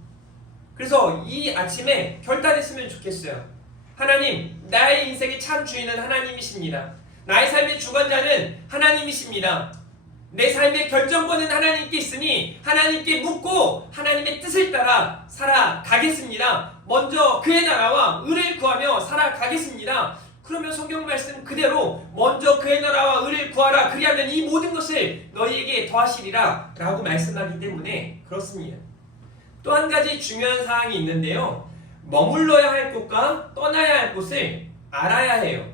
그래서 이 아침에 결단했으면 좋겠어요. 하나님, 나의 인생의 참 주인은 하나님이십니다. 나의 삶의 주관자는 하나님이십니다. 내 삶의 결정권은 하나님께 있으니 하나님께 묻고 하나님의 뜻을 따라 살아가겠습니다. 먼저 그의 나라와 의를 구하며 살아가겠습니다. 그러면 성경 말씀 그대로 먼저 그의 나라와 의를 구하라. 그리하면 이 모든 것을 너희에게 더하시리라 라고 말씀하기 때문에 그렇습니다. 또 한 가지 중요한 사항이 있는데요. 머물러야 할 곳과 떠나야 할 곳을 알아야 해요.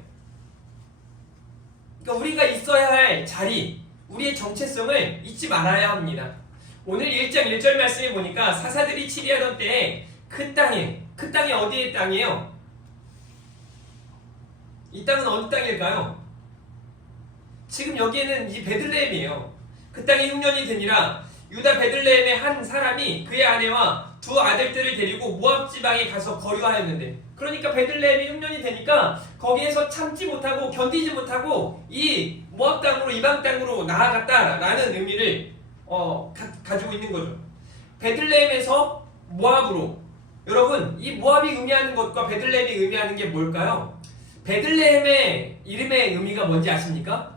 그러니까 우리가 있어야 할 자리, 우리의 정체성을 잊지 말아야 합니다. 오늘 1장 1절 말씀에 보니까 사사들이 치리하던 때에 그 땅이 어디의 땅이에요? 이 땅은 어느 땅일까요? 지금 여기에는 이 베들레헴이에요. 그 땅에 흉년이 드니라 유다 베들레헴의 한 사람이 그의 아내와 두 아들들을 데리고 모압 지방에 가서 거류하였는데, 그러니까 베들레헴이 흉년이 되니까 거기에서 참지 못하고 견디지 못하고 이 모압 땅으로, 이방 땅으로 나아갔다라는 의미를 가지고 있는 거죠. 베들레헴에서 모압으로. 여러분, 이 모압이 의미하는 것과 베들레헴이 의미하는 게 뭘까요? 베들레헴의 이름의 의미가 뭔지 아십니까?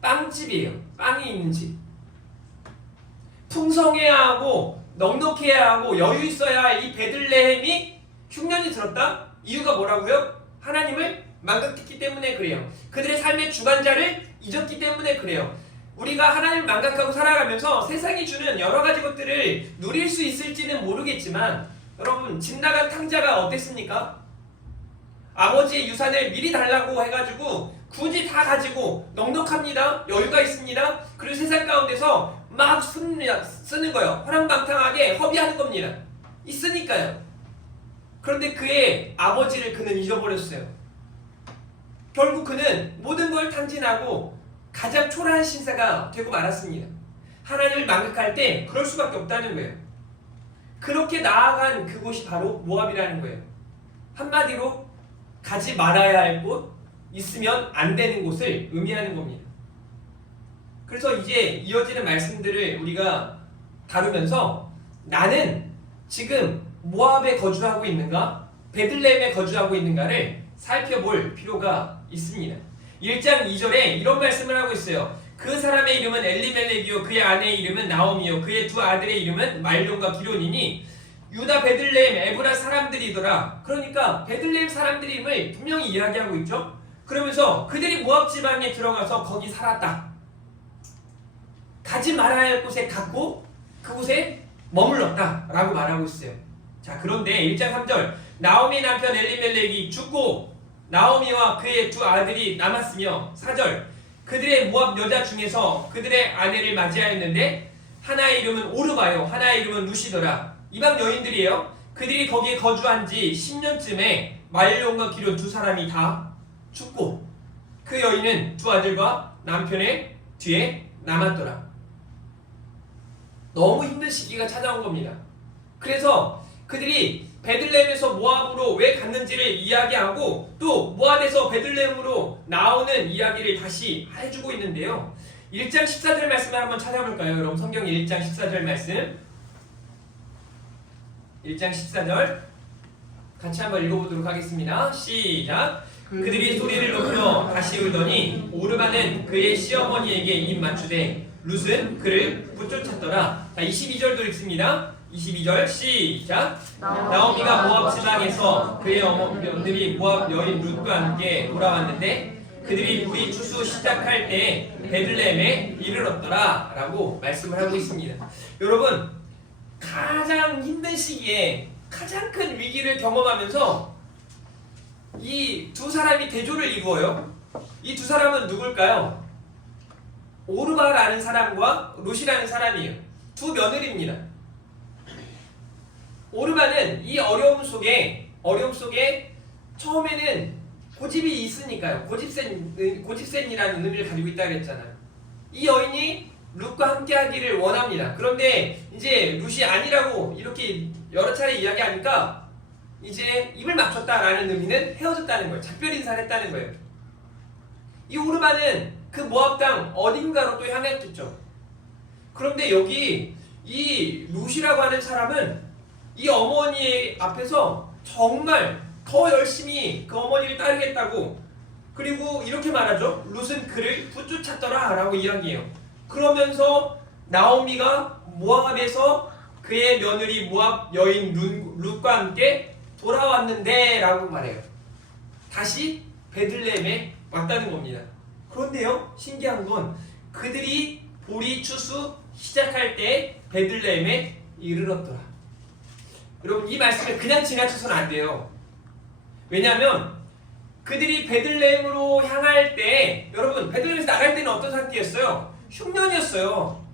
빵집이에요. 빵이 있는 집. 풍성해야 하고 넉넉해야 하고 여유 있어야 할 이 베들레헴이 흉년이 들었다? 이유가 뭐라고요? 하나님을 망각했기 때문에 그래요. 그들의 삶의 주관자를 잊었기 때문에 그래요. 우리가 하나님을 망각하고 살아가면서 세상이 주는 여러 가지 것들을 누릴 수 있을지는 모르겠지만, 여러분, 집 나간 탕자가 어땠습니까? 아버지의 유산을 미리 달라고 해가지고 굳이 다 가지고 넉넉합니다. 여유가 있습니다. 그리고 세상 가운데서 막 쓰는 거예요. 허랑방탕하게 허비하는 겁니다. 있으니까요. 그런데 그의 아버지를 그는 잊어버렸어요. 결국 그는 모든 걸 탕진하고 가장 초라한 신사가 되고 말았습니다. 하나님을 망각할 때 그럴 수밖에 없다는 거예요. 그렇게 나아간 그곳이 바로 모압이라는 거예요. 한마디로 가지 말아야 할 곳, 있으면 안 되는 곳을 의미하는 겁니다. 그래서 이제 이어지는 말씀들을 우리가 다루면서 나는 지금 모압에 거주하고 있는가, 베들레헴에 거주하고 있는가를 살펴볼 필요가 있습니다. 1장 2절에 이런 말씀을 하고 있어요. 그 사람의 이름은 엘리멜렉이요 그의 아내의 이름은 나오미요 그의 두 아들의 이름은 말론과 기론이니 유다 베들레헴 에브라 사람들이더라. 그러니까 베들레헴 사람들임을 분명히 이야기하고 있죠. 그러면서 그들이 모압 지방에 들어가서 거기 살았다. 가지 말아야 할 곳에 갔고 그곳에 머물렀다 라고 말하고 있어요. 자, 그런데 1장 3절 나오미 남편 엘리멜렉이 죽고 나오미와 그의 두 아들이 남았으며 4절 그들의 모압 여자 중에서 그들의 아내를 맞이하였는데 하나의 이름은 오르바요 하나의 이름은 루시더라. 이방 여인들이에요. 그들이 거기에 거주한 지 10년쯤에 말론과 기론 두 사람이 다 죽고 그 여인은 두 아들과 남편의 뒤에 남았더라. 너무 힘든 시기가 찾아온 겁니다. 그래서 그들이 베들레헴에서 모압으로 왜 갔는지를 이야기하고 또 모압에서 베들레헴으로 나오는 이야기를 다시 해주고 있는데요. 1장 14절 말씀을 한번 찾아볼까요? 여러분 성경 1장 14절 말씀 1장 14절 같이 한번 읽어보도록 하겠습니다. 시작! 그들이 소리를 높여 다시 울더니 오르바는 그의 시어머니에게 입 맞추되 룻은 그를 붙쫓았더라. 자, 22절도 읽습니다. 22절 시작! 나오미가 모압 지방에서 그의 어머니들이 모압 여인 룻과 함께 돌아왔는데 그들이 불이 추수 시작할 때 베들레헴에 이르렀더라 라고 말씀을 하고 있습니다. 여러분 가장 힘든 시기에 가장 큰 위기를 경험하면서 이 두 사람이 대조를 이루어요. 이 두 사람은 누굴까요? 오르바라는 사람과 룻이라는 사람이에요. 두 며느리입니다. 오르바는 이 어려움 속에 처음에는 고집이 있으니까요. 고집센이라는 의미를 가지고 있다 그랬잖아요. 이 여인이 룻과 함께하기를 원합니다. 그런데 이제 룻이 아니라고 이렇게 여러 차례 이야기하니까 이제 입을 맞췄다라는 의미는 헤어졌다는 거예요. 작별 인사를 했다는 거예요. 이 오르바는 그 모압 땅 어딘가로 또 향했겠죠. 그런데 여기 이 룻이라고 하는 사람은 이 어머니 앞에서 정말 더 열심히 그 어머니를 따르겠다고, 그리고 이렇게 말하죠. 룻은 그를 붙쫓았더라 라고 이야기해요. 그러면서 나오미가 모압에서 그의 며느리 모압 여인 룻과 함께 돌아왔는데 라고 말해요. 다시 베들레헴에 왔다는 겁니다. 그런데요, 신기한 건 그들이 보리 추수 시작할 때 베들레헴에 이르렀더라. 여러분 이 말씀을 그냥 지나쳐서는 안 돼요. 왜냐하면 그들이 베들레헴으로 향할 때, 여러분 베들레헴에서 나갈 때는 어떤 상태였어요? 흉년이었어요.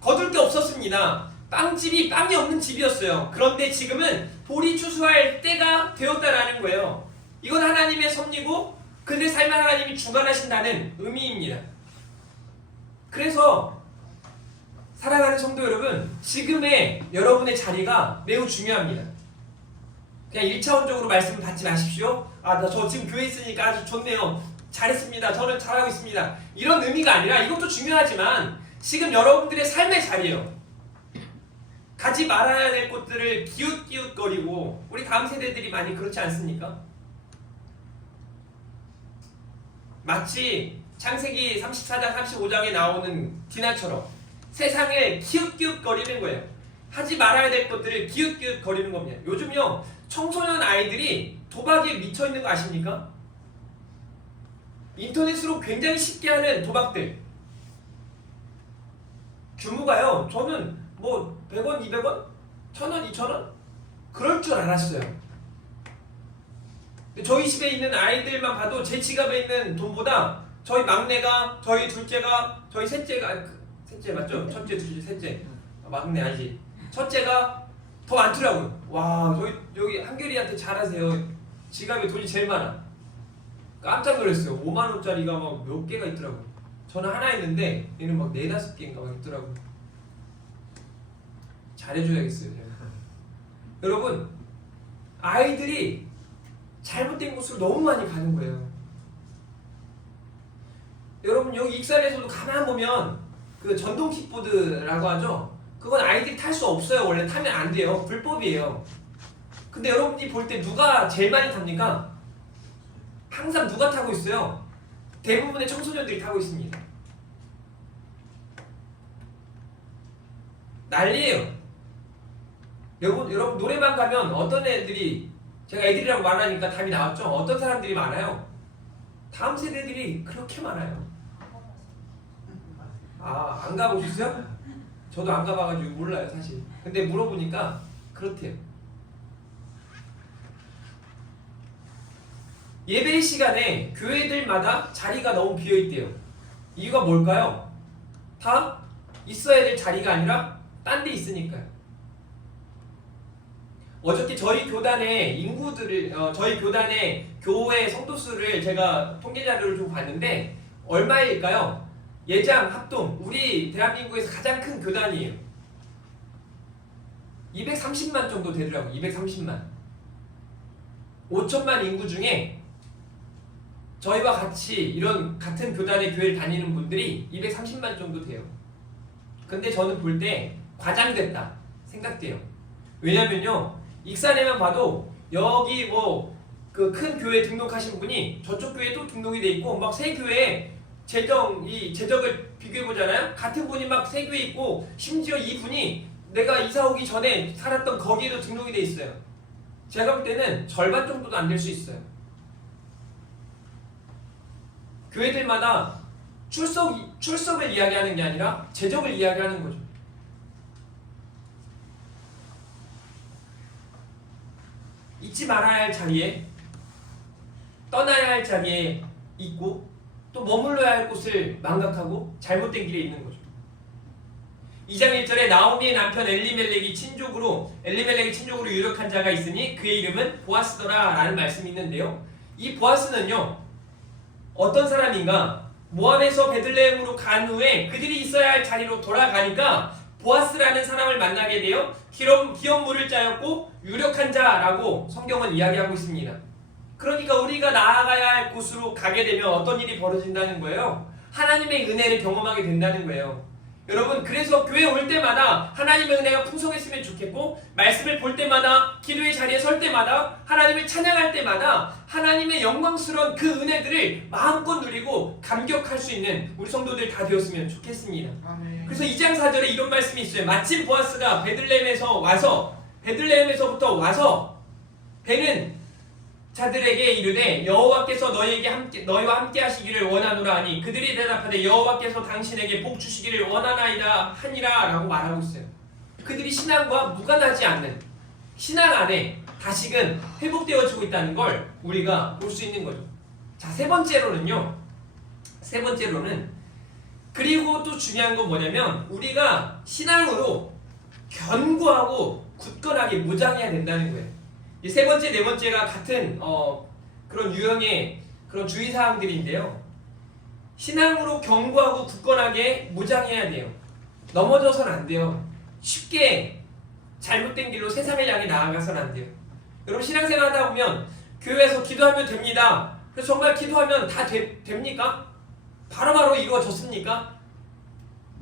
거둘 게 없었습니다. 빵집이 빵이 없는 집이었어요. 그런데 지금은 보리 추수할 때가 되었다라는 거예요. 이건 하나님의 섭리고 그들의 삶을 하나님이 주관하신다는 의미입니다. 그래서 사랑하는 성도 여러분, 지금의 여러분의 자리가 매우 중요합니다. 그냥 1차원적으로 말씀 받지 마십시오. 저 지금 교회에 있으니까 아주 좋네요. 잘했습니다. 저는 잘하고 있습니다. 이런 의미가 아니라, 이것도 중요하지만 지금 여러분들의 삶의 자리예요. 가지 말아야 될 것들을 기웃기웃거리고, 우리 다음 세대들이 많이 그렇지 않습니까? 마치 창세기 34장 35장에 나오는 디나처럼 세상을 기웃기웃거리는 거예요. 하지 말아야 될 것들을 기웃기웃거리는 겁니다. 요즘요 청소년 아이들이 도박에 미쳐있는 거 아십니까? 인터넷으로 굉장히 쉽게 하는 도박들 규모가요, 저는 뭐 100원, 200원? 1000원, 2000원? 그럴 줄 알았어요. 저희 집에 있는 아이들만 봐도 제 지갑에 있는 돈보다 저희 막내가, 저희 둘째가, 저희 셋째가, 셋째 맞죠? 첫째, 둘째, 셋째. 막내 아니지. 첫째가 더 많더라고요. 와, 저희 여기 한결이한테 잘하세요. 지갑에 돈이 제일 많아. 깜짝 놀랐어요. 5만원짜리가 막 몇 개가 있더라고요. 저는 하나 있는데 얘는 막 4-5개인가 막 있더라고요. 잘해줘야겠어요, 제가. 여러분, 아이들이 잘못된 곳으로 너무 많이 가는 거예요. 여러분 여기 익산에서도 가만 보면 그 전동 킥보드라고 하죠. 그건 아이들이 탈 수 없어요. 원래 타면 안 돼요. 불법이에요. 근데 여러분이 볼 때 누가 제일 많이 탑니까? 항상 누가 타고 있어요? 대부분의 청소년들이 타고 있습니다. 난리예요. 여러분 노래방 가면 어떤 애들이, 제가 애들이라고 말하니까 답이 나왔죠? 어떤 사람들이 많아요? 다음 세대들이 그렇게 많아요. 안 가보셨어요? 저도 안 가봐가지고 몰라요 사실. 근데 물어보니까 그렇대요. 예배 시간에 교회들마다 자리가 너무 비어있대요. 이유가 뭘까요? 다 있어야 될 자리가 아니라 딴 데 있으니까요. 어저께 저희 교단의 인구들을, 저희 교단의 교회 성도수를 제가 통계 자료를 좀 봤는데 얼마일까요? 예장, 합동, 우리 대한민국에서 가장 큰 교단이에요. 230만 정도 되더라고. 230만. 5천만 인구 중에 저희와 같이 이런 같은 교단의 교회를 다니는 분들이 230만 정도 돼요. 근데 저는 볼 때 과장됐다 생각돼요. 왜냐면요, 익산에만 봐도 여기 뭐 그 큰 교회 등록하신 분이 저쪽 교회도 등록이 돼 있고 막 세 교회 재적을 비교해 보잖아요. 같은 분이 막 세 교회 있고 심지어 이 분이 내가 이사 오기 전에 살았던 거기에도 등록이 돼 있어요. 제가 볼 때는 절반 정도도 안 될 수 있어요. 교회들마다 출석을 이야기하는 게 아니라 재적을 이야기하는 거죠. 잊지 말아야 할 자리에, 떠나야 할 자리에 있고 또 머물러야 할 곳을 망각하고 잘못된 길에 있는 거죠. 2장 1절에 나오미의 남편 엘리멜렉의 친족으로 유력한 자가 있으니 그의 이름은 보아스더라 라는 말씀이 있는데요. 이 보아스는요, 어떤 사람인가? 모압에서 베들레헴으로 간 후에 그들이 있어야 할 자리로 돌아가니까 보아스라는 사람을 만나게 되어 기업 물을 짜였고 유력한 자라고 성경은 이야기하고 있습니다. 그러니까 우리가 나아가야 할 곳으로 가게 되면 어떤 일이 벌어진다는 거예요? 하나님의 은혜를 경험하게 된다는 거예요. 여러분, 그래서 교회 올 때마다 하나님의 은혜가 풍성했으면 좋겠고, 말씀을 볼 때마다, 기도의 자리에 설 때마다, 하나님을 찬양할 때마다 하나님의 영광스러운 그 은혜들을 마음껏 누리고 감격할 수 있는 우리 성도들 다 되었으면 좋겠습니다. 아멘. 그래서 2장 4절에 이런 말씀이 있어요. 마침 보아스가 베들레헴에서부터 와서 배는 자들에게 이르되 여호와께서 너희와 함께 하시기를 원하노라 하니 그들이 대답하되 여호와께서 당신에게 복 주시기를 원하나이다 하니라 라고 말하고 있어요. 그들이 신앙과 무관하지 않는 신앙 안에 다시금 회복되어지고 있다는 걸 우리가 볼 수 있는 거죠. 자, 세 번째로는 그리고 또 중요한 건 뭐냐면 우리가 신앙으로 견고하고 굳건하게 무장해야 된다는 거예요. 이 세 번째, 네 번째가 같은 그런 유형의 그런 주의사항들인데요. 신앙으로 견고하고 굳건하게 무장해야 돼요. 넘어져선 안 돼요. 쉽게 잘못된 길로 세상을 향해 나아가선 안 돼요. 여러분, 신앙생활 하다 보면 교회에서 기도하면 됩니다. 그래서 정말 기도하면 다 됩니까? 바로바로 이루어졌습니까?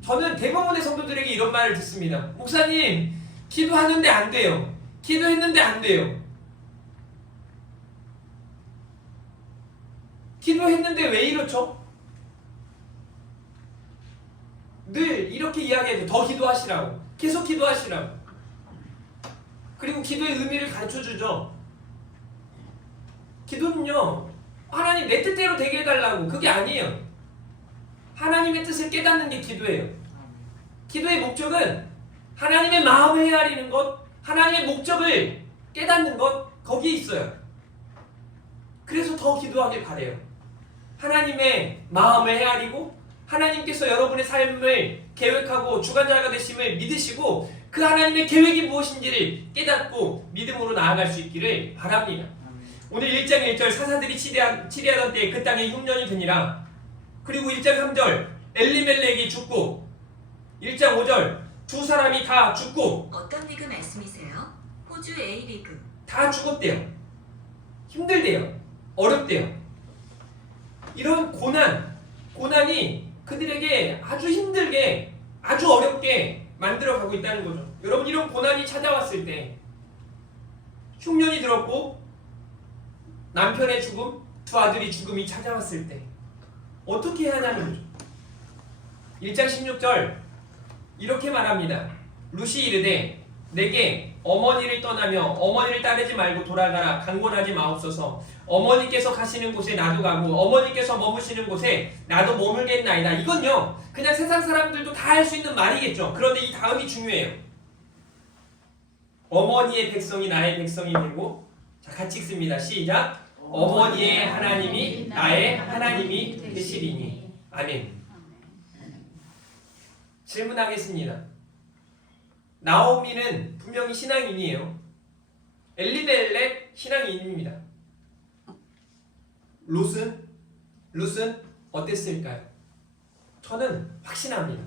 저는 대부분의 성도들에게 이런 말을 듣습니다. 목사님, 기도하는데 안 돼요. 기도했는데 안 돼요. 기도했는데 왜 이렇죠? 늘 이렇게 이야기해도 더 기도하시라고, 계속 기도하시라고. 그리고 기도의 의미를 가르쳐주죠. 기도는요, 하나님 내 뜻대로 되게 해달라고, 그게 아니에요. 하나님의 뜻을 깨닫는 게 기도예요. 기도의 목적은 하나님의 마음을 헤아리는 것, 하나님의 목적을 깨닫는 것, 거기에 있어요. 그래서 더 기도하길 바래요. 하나님의 마음을 헤아리고 하나님께서 여러분의 삶을 계획하고 주관자가 되심을 믿으시고 그 하나님의 계획이 무엇인지를 깨닫고 믿음으로 나아갈 수 있기를 바랍니다. 오늘 1장 1절 사사들이 치리하던 때에 그 땅에 흉년이 드니라. 그리고 1장 3절 엘리멜렉이 죽고 1장 5절 두 사람이 다 죽고. 어떤 리그 말씀이세요? 호주 A리그. 다 죽었대요. 힘들대요. 어렵대요. 이런 고난이 그들에게 아주 힘들게, 아주 어렵게 만들어가고 있다는 거죠. 여러분, 이런 고난이 찾아왔을 때, 흉년이 들었고 남편의 죽음, 두 아들이 죽음이 찾아왔을 때 어떻게 해야 하냐는 거죠. 1장 16절 이렇게 말합니다. 룻이 이르되 내게 어머니를 떠나며 어머니를 따르지 말고 돌아가라. 강권하지 마옵소서. 어머니께서 가시는 곳에 나도 가고 어머니께서 머무시는 곳에 나도 머물겠나이다. 이건요, 그냥 세상 사람들도 다 할 수 있는 말이겠죠. 그런데 이 다음이 중요해요. 어머니의 백성이 나의 백성이 되고, 자, 같이 읽습니다. 시작. 어머니의 하나님이 나의 하나님이 되시리니. 아멘. 질문하겠습니다. 나오미는 분명히 신앙인이에요. 엘리멜렉 신앙인입니다. 룻은 어땠을까요? 저는 확신합니다.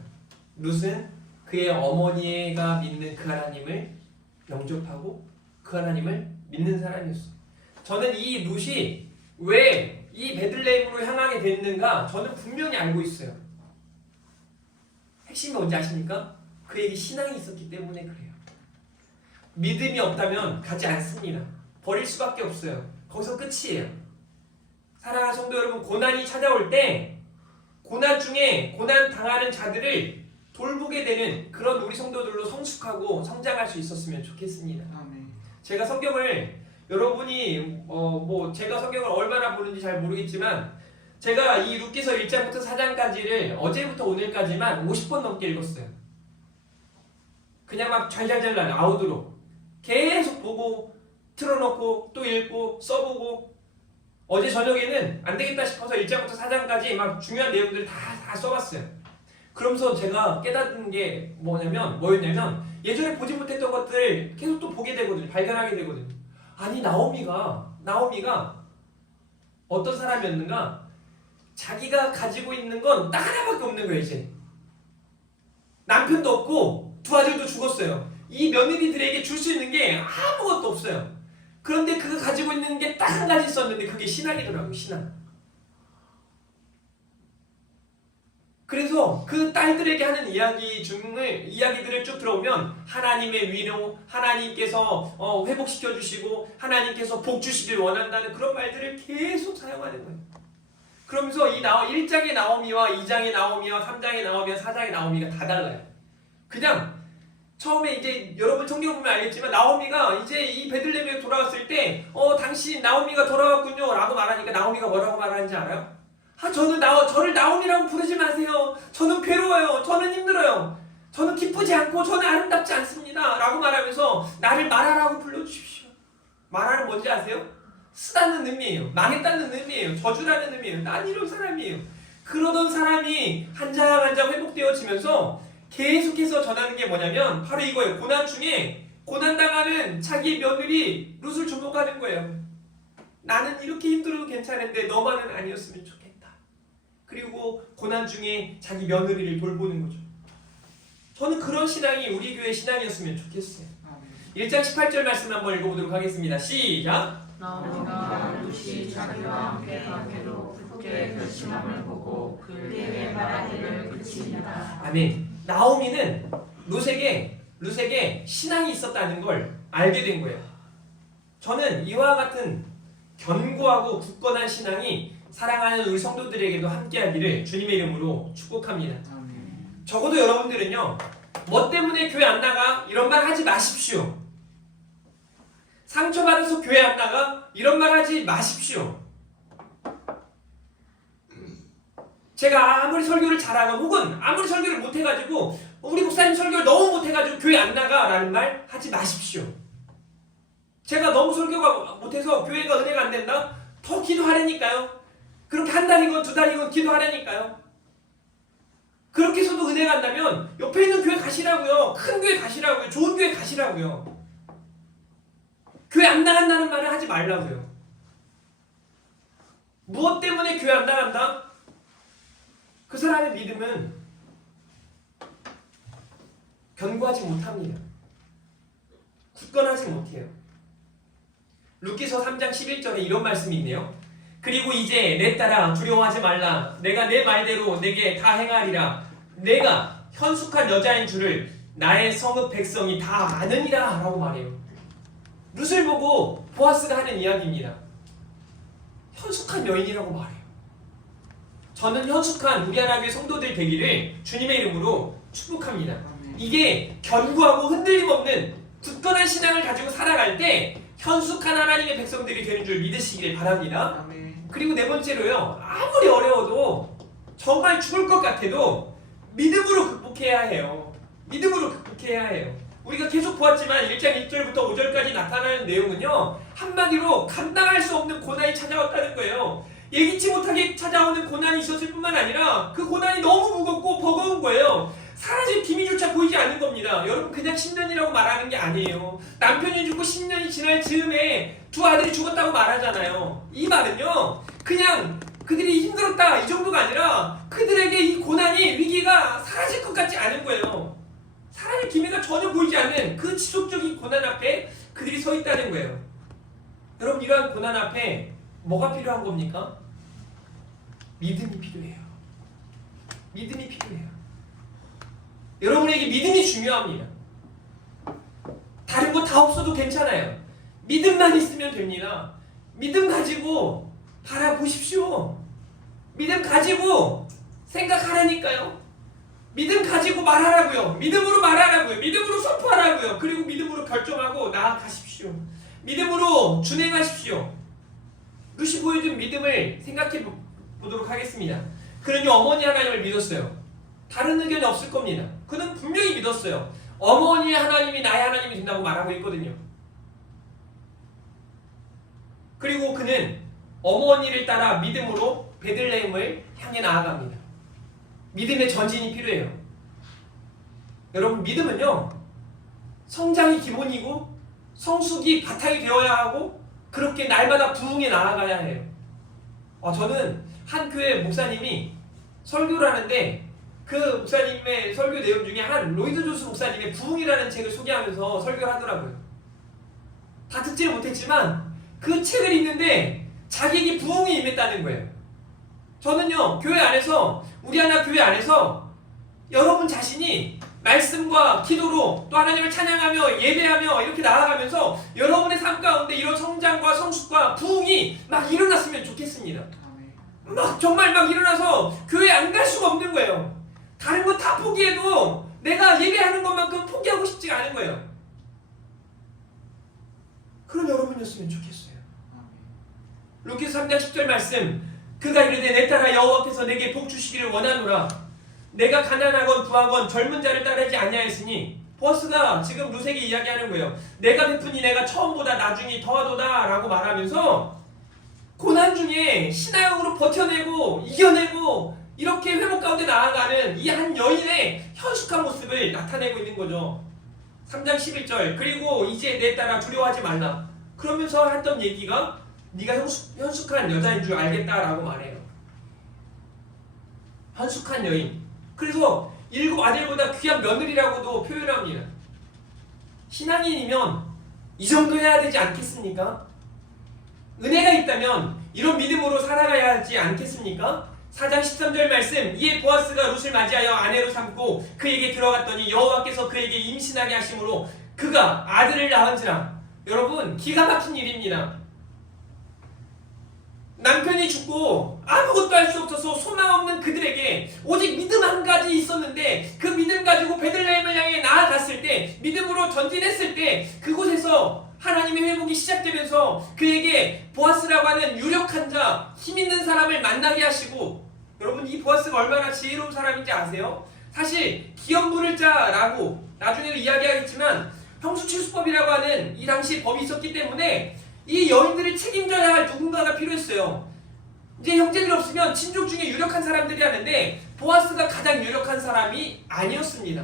룻은 그의 어머니가 믿는 그 하나님을 영접하고 그 하나님을 믿는 사람이었어요. 저는 이 룻이 왜 이 베들레헴으로 향하게 됐는가 저는 분명히 알고 있어요. 핵심이 뭔지 아십니까? 그에게 신앙이 있었기 때문에 그래요. 믿음이 없다면 가지 않습니다. 버릴 수밖에 없어요. 거기서 끝이에요. 사랑하는 성도 여러분, 고난이 찾아올 때 고난 중에 고난 당하는 자들을 돌보게 되는 그런 우리 성도들로 성숙하고 성장할 수 있었으면 좋겠습니다. 아멘. 제가 성경을 여러분이 제가 성경을 얼마나 보는지 잘 모르겠지만 제가 이 룻기서 1장부터 4장까지를 어제부터 오늘까지만 50번 넘게 읽었어요. 그냥 막 잘잘잘 나오도록 계속 보고 틀어놓고 또 읽고 써보고 어제 저녁에는 안 되겠다 싶어서 1장부터 4장까지 막 중요한 내용들을 다 써봤어요. 그러면서 제가 깨닫는 게 뭐였냐면 예전에 보지 못했던 것들을 계속 또 보게 되거든요. 발견하게 되거든요. 아니 나오미가 어떤 사람이었는가? 자기가 가지고 있는 건 딱 하나밖에 없는 거예요. 이제 남편도 없고 두 아들도 죽었어요. 이 며느리들에게 줄 수 있는 게 아무것도 없어요. 그런데 그가 가지고 있는 게 딱 한 가지 있었는데 그게 신앙이더라고요. 신앙. 그래서 그 딸들에게 하는 이야기들을 쭉 들어오면 하나님의 위로, 하나님께서 회복시켜 주시고 하나님께서 복 주시길 원한다는 그런 말들을 계속 사용하는 거예요. 그러면서 이 1장의 나오미와 2장의 나오미와 3장의 나오미와 4장의 나오미가 다 달라요. 그냥 처음에 이제 여러분 성경 보면 알겠지만 나오미가 이제 이 베들레헴에 돌아왔을 때 당신 나오미가 돌아왔군요 라고 말하니까 나오미가 뭐라고 말하는지 알아요? 저를 나오미라고 부르지 마세요. 저는 괴로워요. 저는 힘들어요. 저는 기쁘지 않고 저는 아름답지 않습니다. 라고 말하면서 나를 마라라고 불러주십시오. 마라는 뭔지 아세요? 쓰다는 의미예요. 망했다는 의미예요. 저주라는 의미예요. 난 이런 사람이에요. 그러던 사람이 한 장 한 장 회복되어지면서 계속해서 전하는 게 뭐냐면 바로 이거예요. 고난 중에 고난당하는 자기 며느리 룻을 주목하는 거예요. 나는 이렇게 힘들어도 괜찮은데 너만은 아니었으면 좋겠다. 그리고 고난 중에 자기 며느리를 돌보는 거죠. 저는 그런 신앙이 우리 교회 신앙이었으면 좋겠어요. 1장 18절 말씀 한번 읽어보도록 하겠습니다. 시작! 나오미가 룻이 자기와 함께 가기로 굳게 결심함을 보고 그에게 말하기를 그치니라. 아멘. 나오미는 룻에게 신앙이 있었다는 걸 알게 된 거예요. 저는 이와 같은 견고하고 굳건한 신앙이 사랑하는 우리 성도들에게도 함께하기를 주님의 이름으로 축복합니다. 아멘. 적어도 여러분들은요, 뭐 때문에 교회 안 나가? 이런 말 하지 마십시오. 상처받아서 교회 안 나가? 이런 말 하지 마십시오. 제가 아무리 설교를 잘하건 혹은 아무리 설교를 못해가지고 우리 목사님 설교를 너무 못해가지고 교회 안 나가 라는 말 하지 마십시오. 제가 너무 설교가 못해서 교회가 은혜가 안 된다? 더 기도하라니까요. 그렇게 한 달이건 두 달이건 기도하라니까요. 그렇게 해서도 은혜가 안 나면 옆에 있는 교회 가시라고요. 큰 교회 가시라고요. 좋은 교회 가시라고요. 교회 안 나간다는 말을 하지 말라고요. 무엇 때문에 교회 안 나간다? 그 사람의 믿음은 견고하지 못합니다. 굳건하지 못해요. 룻기서 3장 11절에 이런 말씀이 있네요. 그리고 이제 내 딸아 두려워하지 말라. 내가 내 말대로 내게 다 행하리라. 내가 현숙한 여자인 줄을 나의 성읍 백성이 다 아느니라 라고 말해요. 룻을 보고 보아스가 하는 이야기입니다. 현숙한 여인이라고 말해요. 저는 현숙한 우리 하나님의 성도들 되기를 주님의 이름으로 축복합니다. 이게 견고하고 흔들림 없는 굳건한 신앙을 가지고 살아갈 때 현숙한 하나님의 백성들이 되는 줄 믿으시길 바랍니다. 아멘. 그리고 네 번째로요, 아무리 어려워도 정말 죽을 것 같아도 믿음으로 극복해야 해요. 믿음으로 극복해야 해요. 우리가 계속 보았지만 1장 1절부터 5절까지 나타나는 내용은요, 한마디로 감당할 수 없는 고난이 찾아왔다는 거예요. 예기치 못하게 찾아오는 고난이 있었을 뿐만 아니라 그 고난이 너무 무겁고 버거운 거예요. 사라질 기미조차 보이지 않는 겁니다. 여러분, 그냥 10년이라고 말하는 게 아니에요. 남편이 죽고 10년이 지날 즈음에 두 아들이 죽었다고 말하잖아요. 이 말은요, 그냥 그들이 힘들었다 이 정도가 아니라 그들에게 이 고난이, 위기가 사라질 것 같지 않은 거예요. 사라질 기미가 전혀 보이지 않는 그 지속적인 고난. 고난 앞에 그들이 서 있다는 거예요. 여러분, 이러한 고난 앞에 뭐가 필요한 겁니까? 믿음이 필요해요. 믿음이 필요해요. 여러분에게 믿음이 중요합니다. 다른 거 다 없어도 괜찮아요. 믿음만 있으면 됩니다. 믿음 가지고 바라보십시오. 믿음 가지고 생각하라니까요. 믿음 가지고 말하라고요. 믿음으로 말하라고요. 믿음으로 선포하라고요. 그리고 믿음으로 결정하고 나아가십시오. 믿음으로 준행하십시오. 루시 보여준 믿음을 생각해 보도록 하겠습니다. 그는요, 어머니 하나님을 믿었어요. 다른 의견이 없을 겁니다. 그는 분명히 믿었어요. 어머니 하나님이 나의 하나님이 된다고 말하고 있거든요. 그리고 그는 어머니를 따라 믿음으로 베들레헴을 향해 나아갑니다. 믿음의 전진이 필요해요. 여러분, 믿음은요, 성장이 기본이고 성숙이 바탕이 되어야 하고 그렇게 날마다 부흥해 나아가야 해요. 저는 한 교회 목사님이 설교를 하는데 그 목사님의 설교 내용 중에 한 로이드 조스 목사님의 부흥이라는 책을 소개하면서 설교를 하더라고요. 다 듣지는 못했지만 그 책을 읽는데 자기에게 부흥이 임했다는 거예요. 저는요, 교회 안에서, 우리 하나 교회 안에서 여러분 자신이 말씀과 기도로 또 하나님을 찬양하며 예배하며 이렇게 나아가면서 여러분의 삶 가운데 이런 성장과 성숙과 부흥이 막 일어났으면 좋겠습니다. 막 정말 막 일어나서 교회 안 갈 수가 없는 거예요. 다른 거 다 포기해도 내가 예배하는 것만큼 포기하고 싶지가 않은 거예요. 그런 여러분이었으면 좋겠어요. 루키스 3장 10절 말씀, 그가 이르되 내 딸아 여호와께서 내게 복 주시기를 원하노라. 내가 가난하건 부하건 젊은 자를 따르지 아니하였으니, 보아스가 지금 룻에게 이야기하는 거예요. 내가 베푸니 내가 처음보다 나중이 더하도다 라고 말하면서 고난 중에 신앙으로 버텨내고 이겨내고 이렇게 회복 가운데 나아가는 이 한 여인의 현숙한 모습을 나타내고 있는 거죠. 3장 11절, 그리고 이제 내 딸아 두려워하지 말라. 그러면서 했던 얘기가 네가 현숙한 여자인 줄 알겠다라고 말해요. 현숙한 여인. 그래서 7 아들보다 귀한 며느리라고도 표현합니다. 신앙인이면 이 정도 해야 되지 않겠습니까? 은혜가 있다면 이런 믿음으로 살아가야 하지 않겠습니까? 4장 13절 말씀, 이에 보아스가 룻을 맞이하여 아내로 삼고 그에게 들어갔더니 여호와께서 그에게 임신하게 하심으로 그가 아들을 낳은지라. 여러분, 기가 막힌 일입니다. 남편이 죽고 아무것도 할 수 없어서 소망 없는 그들에게 오직 믿음 한 가지 있었는데 그 믿음 가지고 베들레헴을 향해 나아갔을 때, 믿음으로 전진했을 때 그곳에서 하나님의 회복이 시작되면서 그에게 보아스라고 하는 유력한 자, 힘 있는 사람을 만나게 하시고, 여러분, 이 보아스가 얼마나 지혜로운 사람인지 아세요? 사실 기업 물을 자라고 나중에 이야기하겠지만 형수칠수법이라고 하는 이 당시 법이 있었기 때문에 이 여인들을 책임져야 할 누군가가 필요했어요. 이제 형제들 없으면 친족 중에 유력한 사람들이 하는데 보아스가 가장 유력한 사람이 아니었습니다.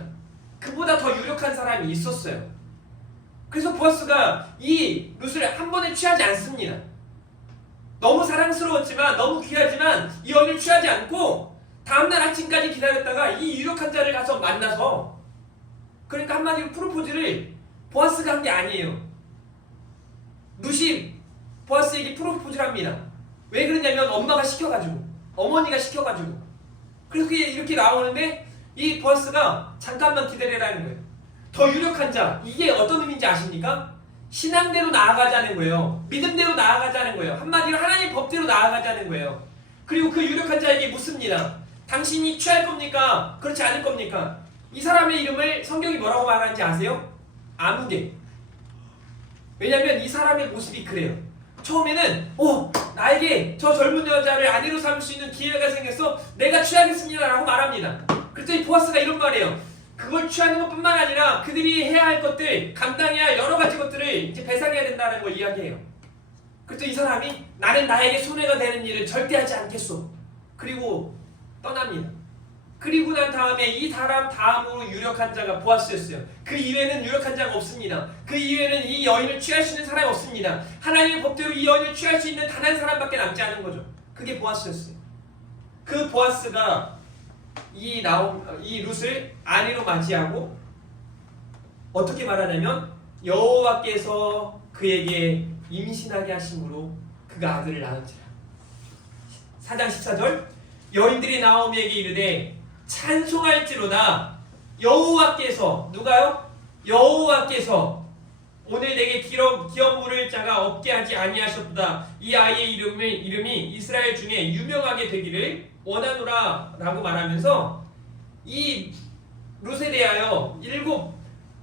그보다 더 유력한 사람이 있었어요. 그래서 보아스가 이 룻을 한 번에 취하지 않습니다. 너무 사랑스러웠지만, 너무 귀하지만 이 여인을 취하지 않고 다음날 아침까지 기다렸다가 이 유력한 자를 가서 만나서, 그러니까 한마디로 프로포즈를 보아스가 한 게 아니에요. 룻이 보아스에게 프로포즈를 합니다. 왜 그러냐면 엄마가 시켜가지고, 어머니가 시켜가지고. 그래서 그게 이렇게 나오는데 이 보아스가 잠깐만 기다리라는 거예요. 더 유력한 자, 이게 어떤 의미인지 아십니까? 신앙대로 나아가자는 거예요. 믿음대로 나아가자는 거예요. 한마디로 하나님 법대로 나아가자는 거예요. 그리고 그 유력한 자에게 묻습니다. 당신이 취할 겁니까? 그렇지 않을 겁니까? 이 사람의 이름을 성경이 뭐라고 말하는지 아세요? 아무개. 왜냐면 이 사람의 모습이 그래요. 처음에는 나에게 저 젊은 여자를 아내로 삼을 수 있는 기회가 생겨서 내가 취하겠습니다 라고 말합니다. 그랬더니 보아스가 이런 말이에요. 그걸 취하는 것뿐만 아니라 그들이 해야 할 것들, 감당해야 할 여러 가지 것들을 이제 배상해야 된다는 걸 이야기해요. 그래서 이 사람이 나는 나에게 손해가 되는 일을 절대 하지 않겠소. 그리고 떠납니다. 그리고 난 다음에 이 사람 다음으로 유력한 자가 보아스였어요. 그 이외에는 유력한 자가 없습니다. 그 이외에는 이 여인을 취할 수 있는 사람이 없습니다. 하나님의 법대로 이 여인을 취할 수 있는 단 한 사람밖에 남지 않은 거죠. 그게 보아스였어요. 그 보아스가 이 룻을 아내로 맞이하고 어떻게 말하냐면 여호와께서 그에게 임신하게 하심으로 그가 아들을 낳은지라. 4장 14절 여인들이 나오미에게 이르되 찬송할지로다 여호와께서 누가요? 여호와께서 오늘 내게 기업 물을 자가 없게 하지 아니하셨도다. 이 아이의 이름이 이스라엘 중에 유명하게 되기를 원하노라 라고 말하면서 이 룻에 대하여 일곱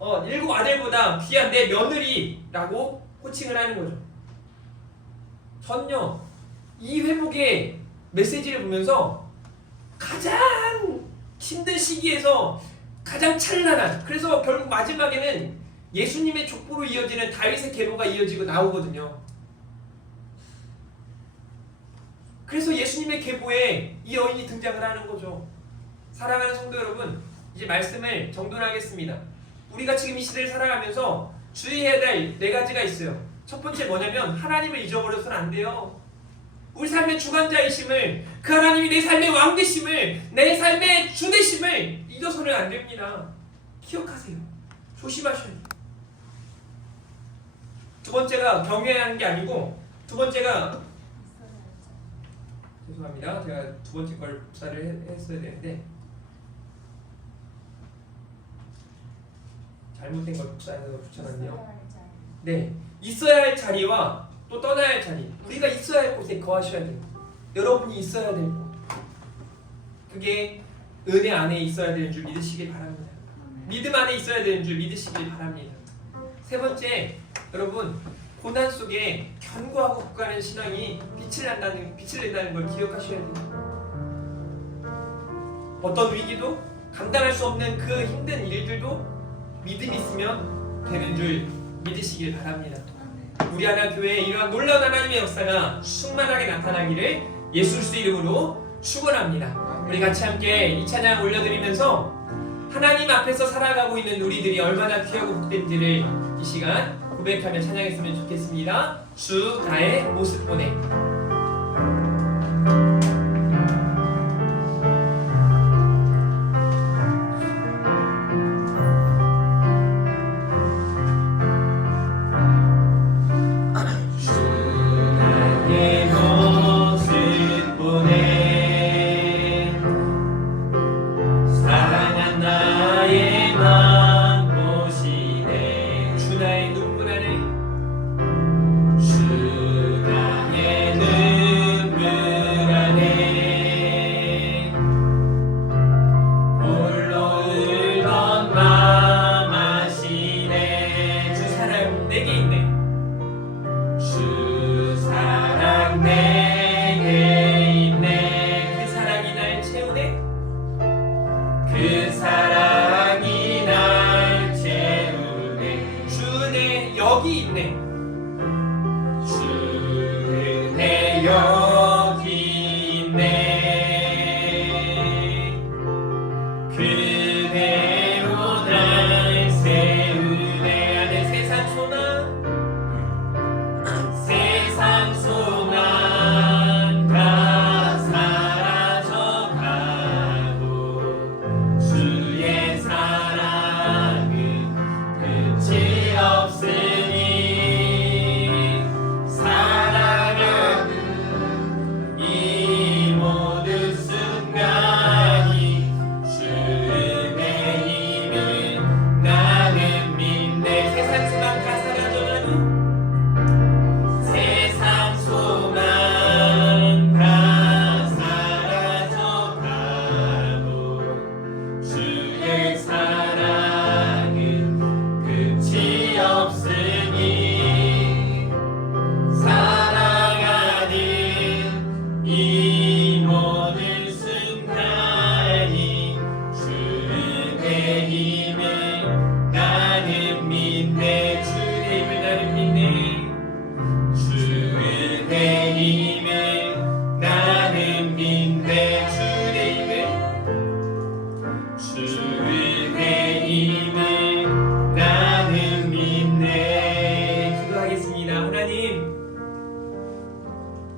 아들보다 귀한 내 며느리라고 호칭을 하는 거죠. 전요 이 회복의 메시지를 보면서 가장 힘든 시기에서 가장 찬란한, 그래서 결국 마지막에는 예수님의 족보로 이어지는 다윗의 계보가 이어지고 나오거든요. 그래서 예수님의 계보에 이 여인이 등장을 하는 거죠. 사랑하는 성도 여러분, 이제 말씀을 정돈하겠습니다. 우리가 지금 이 시대를 살아가면서 주의해야 될 4가지가 있어요. 첫 번째 뭐냐면 하나님을 잊어버려서는 안 돼요. 우리 삶의 주관자이심을, 그 하나님이 내 삶의 왕 되심을, 내 삶의 주 되심을 잊어서는 안 됩니다. 기억하세요. 조심하셔야 돼요. 두 번째가 경외하는 게 아니고, 두 번째가 죄송합니다. 제가 두 번째 걸 복사를 했어야 되는데 잘못된 걸 복사해서 붙여놨네요. 네, 있어야 할 자리와 또 떠나야 할 자리, 우리가 있어야 할 곳에 거하셔야 돼요. 여러분이 있어야 될 곳, 그게 은혜 안에 있어야 되는 줄 믿으시길 바랍니다. 믿음 안에 있어야 되는 줄 믿으시길 바랍니다. 세 번째, 여러분 고난 속에 견고하고 굳건한 신앙이 빛을 낸다는 걸 기억하셔야 돼요. 어떤 위기도, 감당할 수 없는 그 힘든 일들도 믿음이 있으면 되는 줄 믿으시길 바랍니다. 우리 하나 교회에 이러한 놀라운 하나님의 역사가 충만하게 나타나기를 예수 그리스도 이름으로 축원합니다. 우리 같이 함께 이 찬양 올려드리면서 하나님 앞에서 살아가고 있는 우리들이 얼마나 귀하고 복된지를 이 시간 고백하며 찬양했으면 좋겠습니다. 주 나의 모습 보내.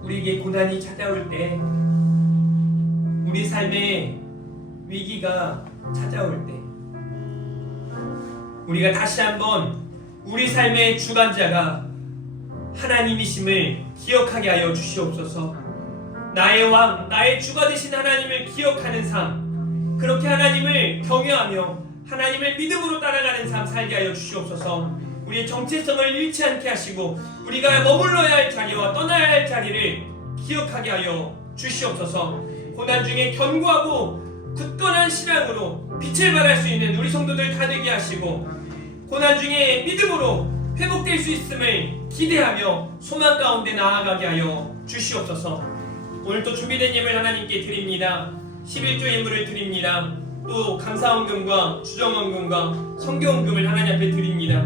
우리에게 고난이 찾아올 때, 우리 삶에 위기가 찾아올 때, 우리가 다시 한번 우리 삶의 주관자가 하나님이심을 기억하게 하여 주시옵소서. 나의 왕, 나의 주가 되신 하나님을 기억하는 삶, 그렇게 하나님을 경외하며 하나님을 믿음으로 따라가는 삶 살게 하여 주시옵소서. 우리의 정체성을 잃지 않게 하시고 우리가 머물러야 할 자리와 떠나야 할 자리를 기억하게 하여 주시옵소서. 고난 중에 견고하고 굳건한 신앙으로 빛을 발할 수 있는 우리 성도들 다 되게 하시고, 고난 중에 믿음으로 회복될 수 있음을 기대하며 소망 가운데 나아가게 하여 주시옵소서. 오늘 또 준비된 예물 하나님께 드립니다. 11조 예물을 드립니다. 또 감사헌금과 주정헌금과 성교헌금을 하나님 앞에 드립니다.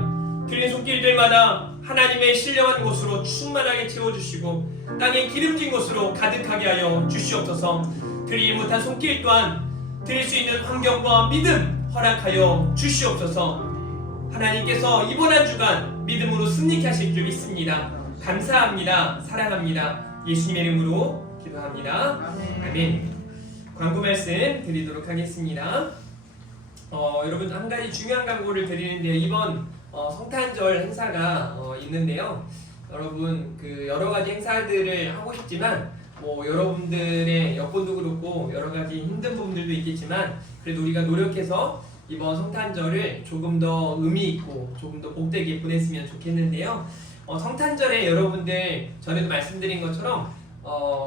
드린 손길들마다 하나님의 신령한 곳으로 충만하게 채워주시고 땅에 기름진 곳으로 가득하게 하여 주시옵소서. 드리지 못한 손길 또한 드릴 수 있는 환경과 믿음 허락하여 주시옵소서. 하나님께서 이번 한 주간 믿음으로 승리케 하실 줄 믿습니다. 감사합니다. 사랑합니다. 예수님의 이름으로 기도합니다. 아멘. 광고 말씀 드리도록 하겠습니다. 여러분, 한 가지 중요한 광고를 드리는데요. 이번 성탄절 행사가 있는데요. 여러분, 그 여러 가지 행사들을 하고 싶지만 여러분들의 여건도 그렇고 여러 가지 힘든 부분들도 있겠지만, 그래도 우리가 노력해서 이번 성탄절을 조금 더 의미 있고 조금 더 복되게 보냈으면 좋겠는데요. 성탄절에 여러분들 전에도 말씀드린 것처럼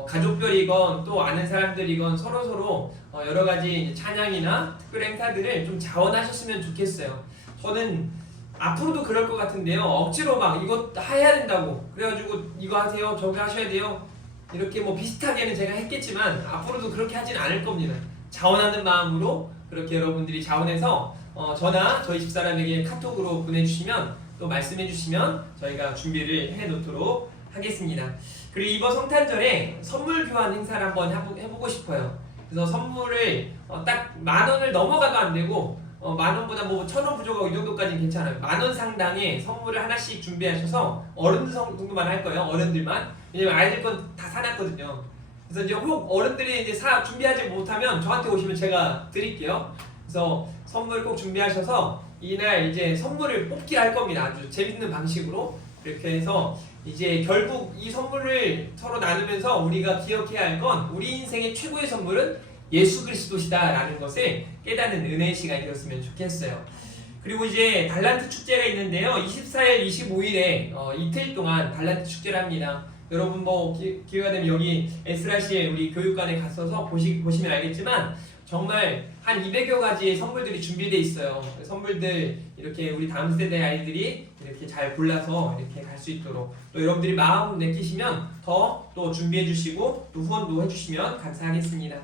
가족별이건 또 아는 사람들이건 서로 여러 가지 찬양이나 특별 행사들을 좀 자원하셨으면 좋겠어요. 저는 앞으로도 그럴 것 같은데요. 억지로 막 이거 해야 된다고 그래가지고 이거 하세요, 저거 하셔야 돼요, 이렇게 비슷하게는 제가 했겠지만 앞으로도 그렇게 하진 않을 겁니다. 자원하는 마음으로 그렇게 여러분들이 자원해서 저나 저희 집사람에게 카톡으로 보내주시면, 또 말씀해주시면 저희가 준비를 해놓도록 하겠습니다. 그리고 이번 성탄절에 선물 교환 행사를 한번 해보고 싶어요. 그래서 선물을 딱 10,000원을 넘어가도 안 되고 10,000원보다 1,000원 부족하고 이 정도까지는 괜찮아요. 10,000원 상당의 선물을 하나씩 준비하셔서 어른들 정도만 할 거예요. 어른들만. 왜냐면 아이들 건 다 사놨거든요. 그래서 이제 혹 어른들이 이제 준비하지 못하면 저한테 오시면 제가 드릴게요. 그래서 선물 꼭 준비하셔서 이날 이제 선물을 뽑기 할 겁니다. 아주 재밌는 방식으로. 이렇게 해서 이제 결국 이 선물을 서로 나누면서 우리가 기억해야 할 건 우리 인생의 최고의 선물은 예수 그리스도시다 라는 것을 깨닫는 은혜의 시간이 되었으면 좋겠어요. 그리고 이제 달란트 축제가 있는데요. 24일, 25일에 이틀 동안 달란트 축제를 합니다. 여러분 기회가 되면 여기 에스라시에 우리 교육관에 갔어서 보시면 알겠지만 정말 한 200여 가지의 선물들이 준비되어 있어요. 선물들 이렇게 우리 다음 세대 아이들이 이렇게 잘 골라서 이렇게 갈 수 있도록, 또 여러분들이 마음 내키시면 더 또 준비해 주시고 또 후원도 해주시면 감사하겠습니다.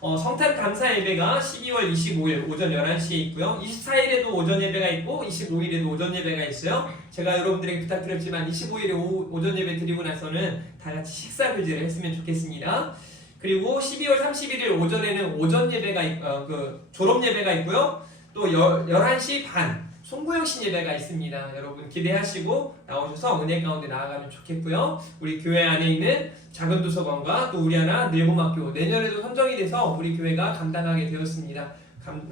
성탄 감사 예배가 12월 25일 오전 11시에 있고요. 24일에도 오전 예배가 있고 25일에도 오전 예배가 있어요. 제가 여러분들에게 부탁드렸지만 25일에 오전 예배 드리고 나서는 다 같이 식사 교제를 했으면 좋겠습니다. 그리고 12월 31일 오전에는 오전 예배가 졸업 예배가 있고요. 또 11시 반 송구영신 예배가 있습니다. 여러분 기대하시고 나오셔서 은혜 가운데 나아가면 좋겠고요. 우리 교회 안에 있는 작은 도서관과 또 우리 하나 늘봄학교 내년에도 선정이 돼서 우리 교회가 감당하게 되었습니다.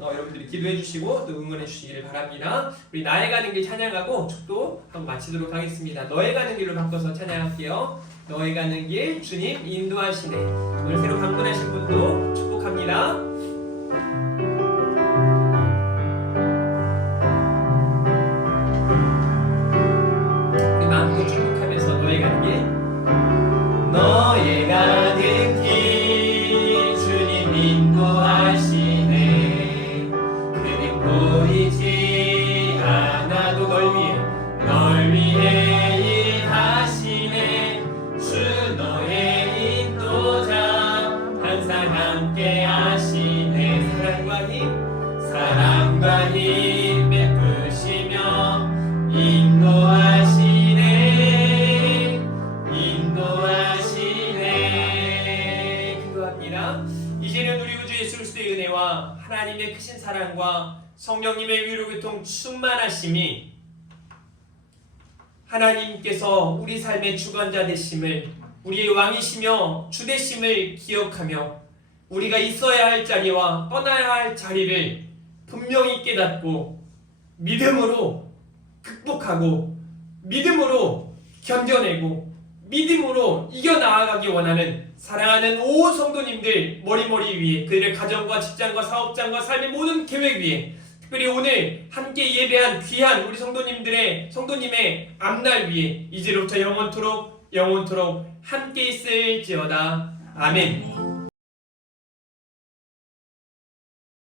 여러분들이 기도해 주시고 또 응원해 주시기를 바랍니다. 우리 나의 가는 길 찬양하고 축도하고 마치도록 하겠습니다. 너의 가는 길로 바꿔서 찬양할게요. 너의 가는 길 주님 인도하시네. 오늘 새로 방문하신 분도 축복합니다. 우리 마음껏 축복하면서 너의 가는 길, 너의 가는 길 주님 인도하시네. 보이지 않아도 널 위해 일하시네. 주 너의 인도자 항상 함께 하시네. 사랑과 힘 베푸시며 인도하시네. 기도합니다. 이제는 우리 구주 예수 그리스도의 은혜와 하나님의 크신 사랑과 성령님의 위로교통 충만하심이, 하나님께서 우리 삶의 주관자 되심을, 우리의 왕이시며 주 되심을 기억하며 우리가 있어야 할 자리와 떠나야 할 자리를 분명히 깨닫고 믿음으로 극복하고 믿음으로 견뎌내고 믿음으로 이겨나아가기 원하는 사랑하는 온 성도님들 머리머리 위에 그들의 가정과 직장과 사업장과 삶의 모든 계획 위에 특별히 오늘 함께 예배한 귀한 우리 성도님의 앞날 위에 이제로부터 영원토록 함께 있을지어다. 아멘.